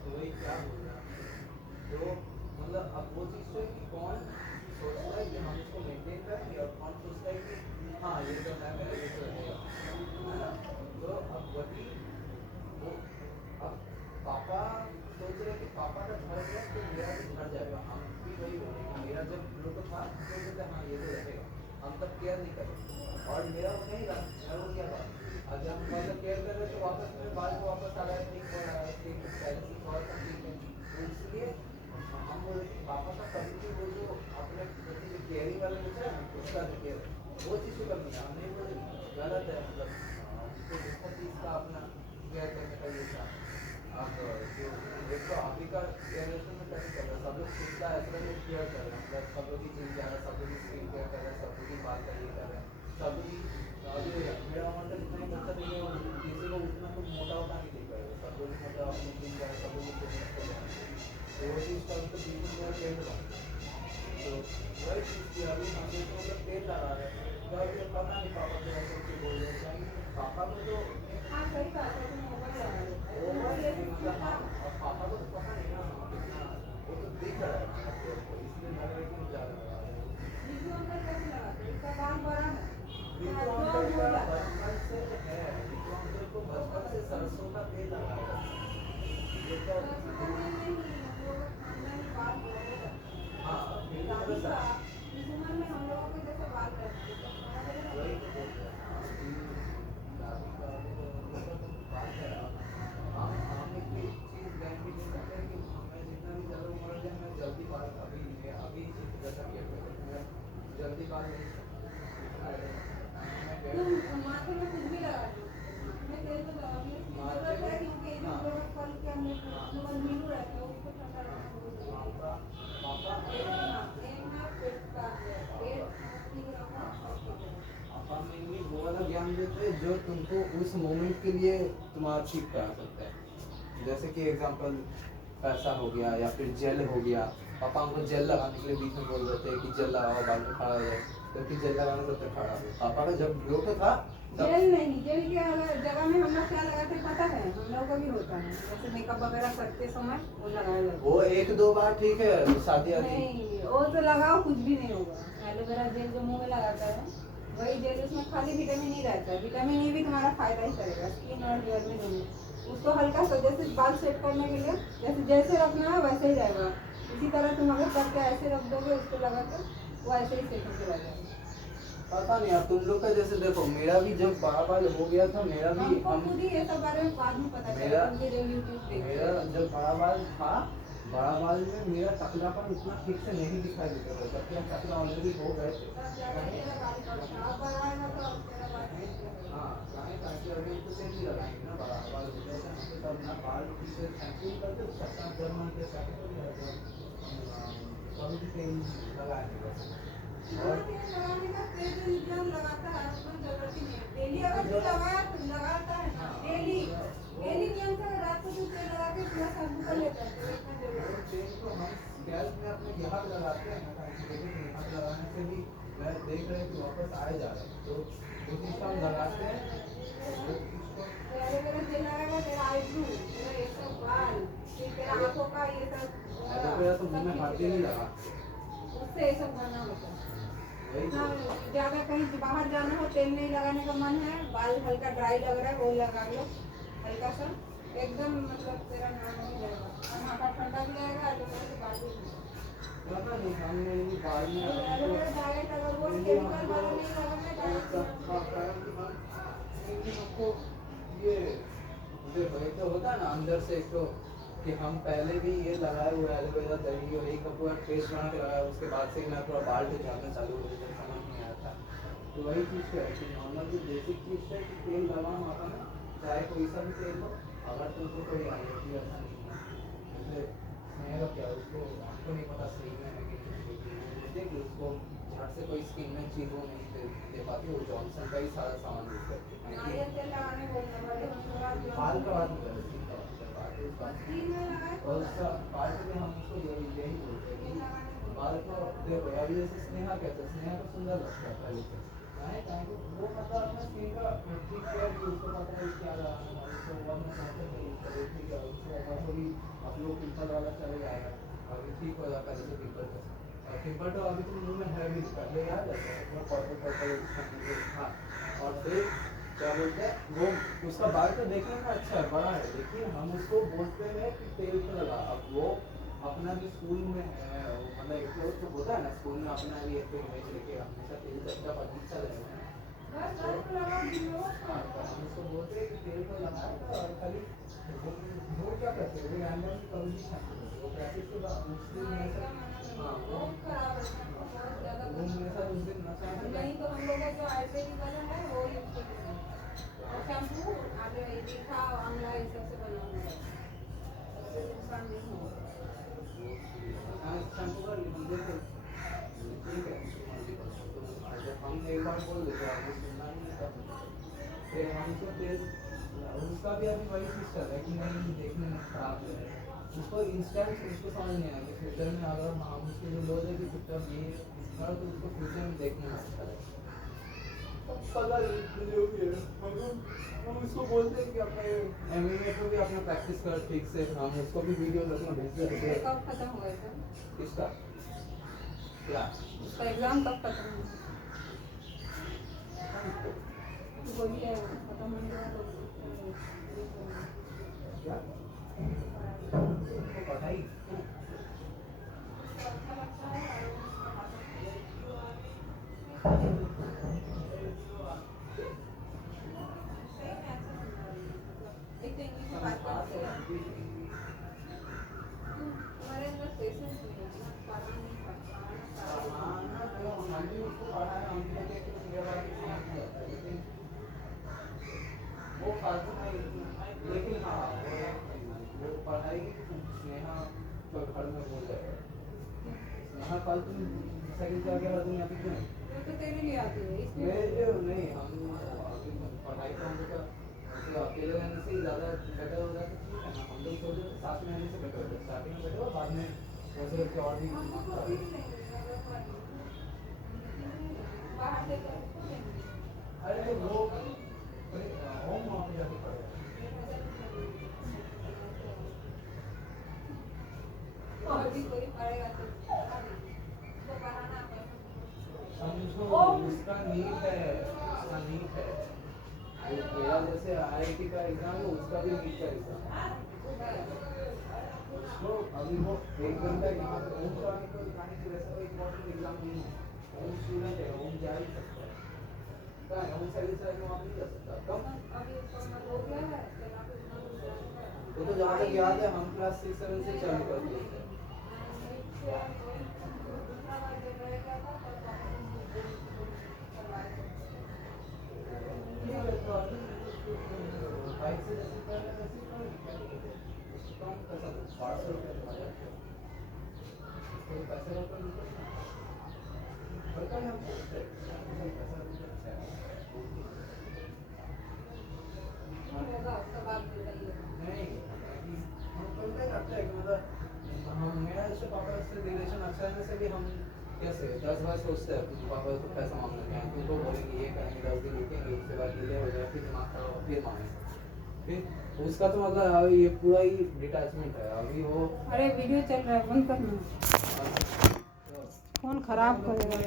तो वही क्या बोल रहा तो अब वो चीज़ तो है कि कौन सोचता है कि हम इसको मेंटेन करेंगे और कौन सोचता है कि हाँ ये तो है मेरे लिए तो रहेगा, है ना। तो अब वही वो अब पापा सोच रहे कि पापा का झड़ गया तो मेरा भी झड़ जाएगा, हम भी वही बोलेंगे मेरा जब लोग था तो बोलते हाँ ये तो रहेगा, हम तब केयर नहीं करें और मेरा वो नहीं रहा, मेरा वो क्या बात। और जब हम मतलब केयर कर रहे तो वापस मेरे बाल को वापस आ रहा है, ठीक हो रहा है, ठीक पहले से थोड़ा सा ठीक है। तो इसलिए हम बोल रहे कि पापा का कभी भी वो जो अपने प्रति जो केयरिंग वाला होता है ना उसका जो केयर वो चीज़ को कमी है, हम नहीं बोले गलत है, मतलब उनको जितना चीज़ का अपना केयर करने का ये था। अब जो एक तो अभी का जनरेशन में कैसे कर रहे हैं सब लोग खुद का ऐसा लोग केयर कर रहे हैं, मतलब सब लोग की जिम जा रहे हैं, सब लोग की स्किन केयर कर रहे हैं, सब लोग की बाल का ये कर रहे हैं, सब लोग की अभी मेरा मतलब इतना ही बच्चा नहीं है किसी को उतना तो मोटा होता नहीं दिख रहा है, सब लोग मतलब अपने जिम जा रहे हैं, सब लोग फिटनेस कर रहे हैं, तो वो चीज़ का उनको बिल्कुल मेरा पेड़ रहा। तो वही चीज़ की अभी हम लोग को मतलब पेड़ लगा रहे हैं, तो अभी पता नहीं पापा को ऐसे कुछ बोल रहे हैं, पापा को तो हाँ सही बात है, तुम मोबाइल लगा रहे हो। ओवर ये नहीं सब मतलब हाँ, चीज़ और पापा को तो पता नहीं ना कितना वो तो दिख रहा है आपको, तो इसलिए लग रहा है कि ज़्यादा लगा रहे हैं। बिजू अंकल कैसे लगाते हैं? इसका बाल बड़ा है। विक्रम जो अंकल हो का जाता है। बचपन से है, विक्रम अंकल को बचपन से सरसों का तेल लगाया है। ये तो सरसों का तेल नहीं, हम लोगों का खानदानी बाल बहुत रहता है। हाँ फिर भी दादी मतलब का इस उम्र में हम लोगों के जैसे बाल रहते हैं, तो समझ रहे हो? वही तो बोल रहे हैं ना कि दादी का तो मतलब तो बात है। हम एक भी चीज़ गारंटी दे सकते हैं कि मैं जितना भी ज़्यादा उम्र है मैं जल्दी बाल अभी जैसा किया करता हूँ, मैं जल्दी बाल नहीं तुम माथे में कुछ भी लगा दो, माथे में तेल तो लगाने की जरूरत है, क्योंकि ये जो लोग फल के अंदर नींबू रहता है उसको ठंडा रखना बहुत जरूरी है। पापा एक ना पेट का पेट ठीक रखो, सब ठीक है। पापा मेनली वो वाला ज्ञान देते हैं जो तुमको उस मोमेंट के लिए तुम्हारा ठीक करा सकता है, जैसे कि एग्जांपल पैसा हो गया या फिर जेल हो गया। पापा हमको जेल लगाने के लिए बीच में बोल देते हैं कि जेल लगाओ बाल में खड़ा हो जाए, क्योंकि जेल लगाने से खड़ा हो। पापा का जब ग्रोथ था तब जेल नहीं, जेल के जगह में हम लोग क्या लगाते हैं पता है? हम लोग का भी होता है, जैसे मेकअप वगैरह करते समय वो लगाया जाता वो एक दो बार ठीक है शादी है। आदि नहीं, वो तो लगाओ कुछ भी नहीं होगा। एलोवेरा जेल जो मुंह में लगाता है वही जेल, उसमें खाली विटामिन ई रहता है, विटामिन ई भी तुम्हारा फायदा ही करेगा स्किन और हेयर में दोनों। उसको हल्का सा जैसे बाल सेट करने के लिए जैसे रखना है वैसे ही रहेगा। इसी तरह तुम अगर करके ऐसे रख दोगे उसको लगा कर, वो ऐसे ही सेट होकर रह जाएगा। पता नहीं यार तुम लोग का जैसे देखो मेरा भी जब बड़ा बाल हो गया था मेरा भी हमको हम खुद ही ये सब बारे में बाद में पता चला, मेरा क्योंकि जो यूट्यूब देख मेरा जब बड़ा बाल था, बड़ा बाल में मेरा टकलापन उतना ठीक से नहीं दिखाई देता था, जबकि हम टकला ऑलरेडी हो गए थे। हाँ ताकि अभी हमको तेल भी लगाएंगे ना बड़ा बाल हो जाएगा ना तो तब ना बाल ठीक से शैम्पू करके उसका अपना गर्म के सेट हो जाएगा, कभी भी तेल लगाएंगे बस। और लगाने का तेल जो इंसान लगाता है उसमें जरूरत ही नहीं है। डेली अगर जो लगाया तो लगाता है ना, डेली नियम से रात को जो तेल लगा के पूरा शैम्पू कर लेता है, तो इतना जरूरत वो तेल को हम स्कैल्प में अपने यहाँ पे लगाते हैं ना, लेकिन यहाँ पे लगाने से भी मैं देख रहे हैं कि वापस आए जा रहे हैं, तो वो चीज़ को हम लगाते हैं वो चीज़ को एलोवेरा जेल लगाएगा तेरा आईब्रो, तेरा ये सब बाल, फिर तेरा आंखों का ये सब एलोवेरा तो मुँह में हाथ ही नहीं लगा, उससे ये सब करना होता है। वही तो हाँ, ज्यादा कहीं बाहर जाना हो, तेल नहीं लगाने का मन है, बाल हल्का ड्राई लग रहा है, वो लगा लो हल्का सा, एकदम मतलब तेरा नाम नहीं रहेगा और माथा ठंडा भी रहेगा, एलोवेरा से बाल भी पता नहीं हमने भी बाल में एलोवेरा डायरेक्ट अगर वो केमिकल वाला नहीं लगाना है, हमको ये देखो एक तो होता है ना अंदर से एक तो कि हम पहले भी ये लगाए हुए एलोवेरा दही और एक पूरा पेस्ट बना के लगाया, उसके बाद से मैं थोड़ा बाल पे झाड़ना चालू हो गया, समझ नहीं आया था। तो वही चीज़ है कि नॉर्मल जो बेसिक चीज़ है कि तेल लगाओ माथा में, चाहे कोई सा भी तेल हो, अगर तुमको कोई एलर्जी ऐसा नहीं है, जैसे स्नेह का क्या उसको हमको नहीं पता सही में है कि देखिए उसको झट से कोई स्किन में चीज़ वो नहीं दे पाती, वो जॉनसन का ही सारा सामान यूज़ करती है नारियल तेल लगाने बोलते हैं, हम थोड़ा बाल का बात नहीं कर स्किन में लगाए और उसका बाल में हम उसको यही बोलते हैं कि बाल को देखो अभी जैसे स्नेहा कहते हैं, स्नेहा को सुंदर लगता है पहले से चाहे वो मतलब अपना स्किन का ठीक केयर की उसको पता है क्या लगाना है, उसको वन में यूज करे ठीक है, उसको अगर थोड़ी आप लोग पिंपल वाला चले जाएगा अभी ठीक हो जाता है जैसे पिंपल का। और पिंपल तो अभी तो मुंह में है भी, पहले याद है वो पर्पल पर्पल था। और फिर क्या बोलते हैं वो, उसका बाल तो देखने में अच्छा है, बड़ा है, लेकिन हम उसको बोलते हैं कि तेल पे लगा। अब वो अपना जो स्कूल में है वो मतलब एक लोग तो होता है ना स्कूल में अपना भी एक इमेज लेके हमेशा तेल का बगीचा रहेगा। बस बस लगा दियो। हाँ तो हम उसको बोलते हैं कि तेल को लगाया था और खाली वो क्या करते हैं, वो रैंडम कभी भी छानते हैं, वो प्रैक्टिस के बाद मुस्लिम में से हाँ वो बहुत खराब है, बहुत ज्यादा वो मेरे साथ उस दिन नशा में नहीं तो हम लोग का जो आयुर्वेदिक वाला है वो यूज करते हैं। और शैम्पू आगे मीठा आंवला ये सब से बना हुआ है, उससे नुकसान नहीं होगा। शैम्पू का हम देते ठीक है। तो हम एक बार बोल देते हैं वो सुनना नहीं था, फिर हमको तेल उसका भी अभी वही सिस्टम है कि नहीं देखने में खराब है, उसको इंस्टेंट उसको समझ नहीं आएगा फ्यूचर में अगर हम उसके लिए लो देंगे तब ये इसका तो उसको फ्यूचर में देखने में अच्छा लगेगा। पता नहीं जो भी है हम उसको बोलते हैं कि अपने एमएमए को भी अपना प्रैक्टिस कर ठीक से, हम उसको भी वीडियो अपना भेज देते इसका हैं। कब खत्म हुआ था? इसका क्या उसका एग्जाम कब खत्म हुआ? बोलिए खत्म होने के बाद क्या तो पढ़ाई एक तो इंग्लिश में बात करते हैं, हमारे अंदर पेशेंस नहीं है ना, पढ़ना नहीं पढ़ना तो हम भी उसको पढ़ाया, हम भी कहते हैं कि मेरा बात समझ नहीं आता है, लेकिन वो फालतू नहीं, लेकिन हाँ वो पढ़ाई स्नेहा तो घर में बोल जाएगा स्नेहा कल तुम सेकंड क्लास के बाद यहाँ पे क्यों नहीं? वो तो तेरे लिए आती है इसलिए मेरे नहीं हम अभी पढ़ाई तो हम लोग का ऐसे अकेले रहने से ही ज़्यादा बेटर हो जाता है, ठीक है ना, हम लोग सोचते थे साथ में रहने से बेटर हो जाता है, स्टार्टिंग में बेटर हो बाद में वैसे करके और भी मार्क्स आ गए। बाहर से तो अरे वो होम वहाँ पे जाके पढ़ेगा। और भी कोई पढ़ेगा तो उसको पढ़ाना पड़ेगा। समझो उसका नीट है, उसका नीट है, वो मेरा जैसे आईआईटी का एग्जाम है उसका भी नीट का एग्जाम है। उसको अभी वो एक घंटा यहाँ पे होम जाने को जाने की वैसा कोई इम्पोर्टेंट एग्जाम नहीं है, होम स्टूडेंट है, होम जा ही सकता है, कहाँ है होम सर्विस है वहाँ पे नहीं जा सकता कब। अभी उसका उम्र हो गया है तो यहाँ पे उतना कुछ जाएगा। वो तो जहाँ तक याद है हम क्लास 6-7 से चालू कर दिए थे। दूसरा बार जब रह गया था तब करवाए थे। ठीक है तो अभी बाइक से जैसे कर रहे हैं वैसे ही करेंगे, क्या दिक्कत है? उसको कम पैसा दो, 500 रुपये आ जाते हैं, उसको पैसे का कोई दिक्कत नहीं है। बड़का ही हम सोचते हैं पैसा दिक्कत है होगा उसका बात बताइए। नहीं, हम करते हैं कि मतलब हम मेरा जैसे पापा से रिलेशन अच्छा रहने से भी हम कैसे 10 बार सोचते हैं कि पापा को पैसा मांगने के हैं, तुमको बोलेंगे ये करेंगे 10 दिन रुकेंगे उसके बाद डिले हो जाए फिर दिमाग खराब हो फिर मांगेंगे, फिर उसका तो मतलब अभी ये पूरा ही डिटैचमेंट है अभी वो। अरे वीडियो चल रहा है बंद करना, फोन खराब करेगा।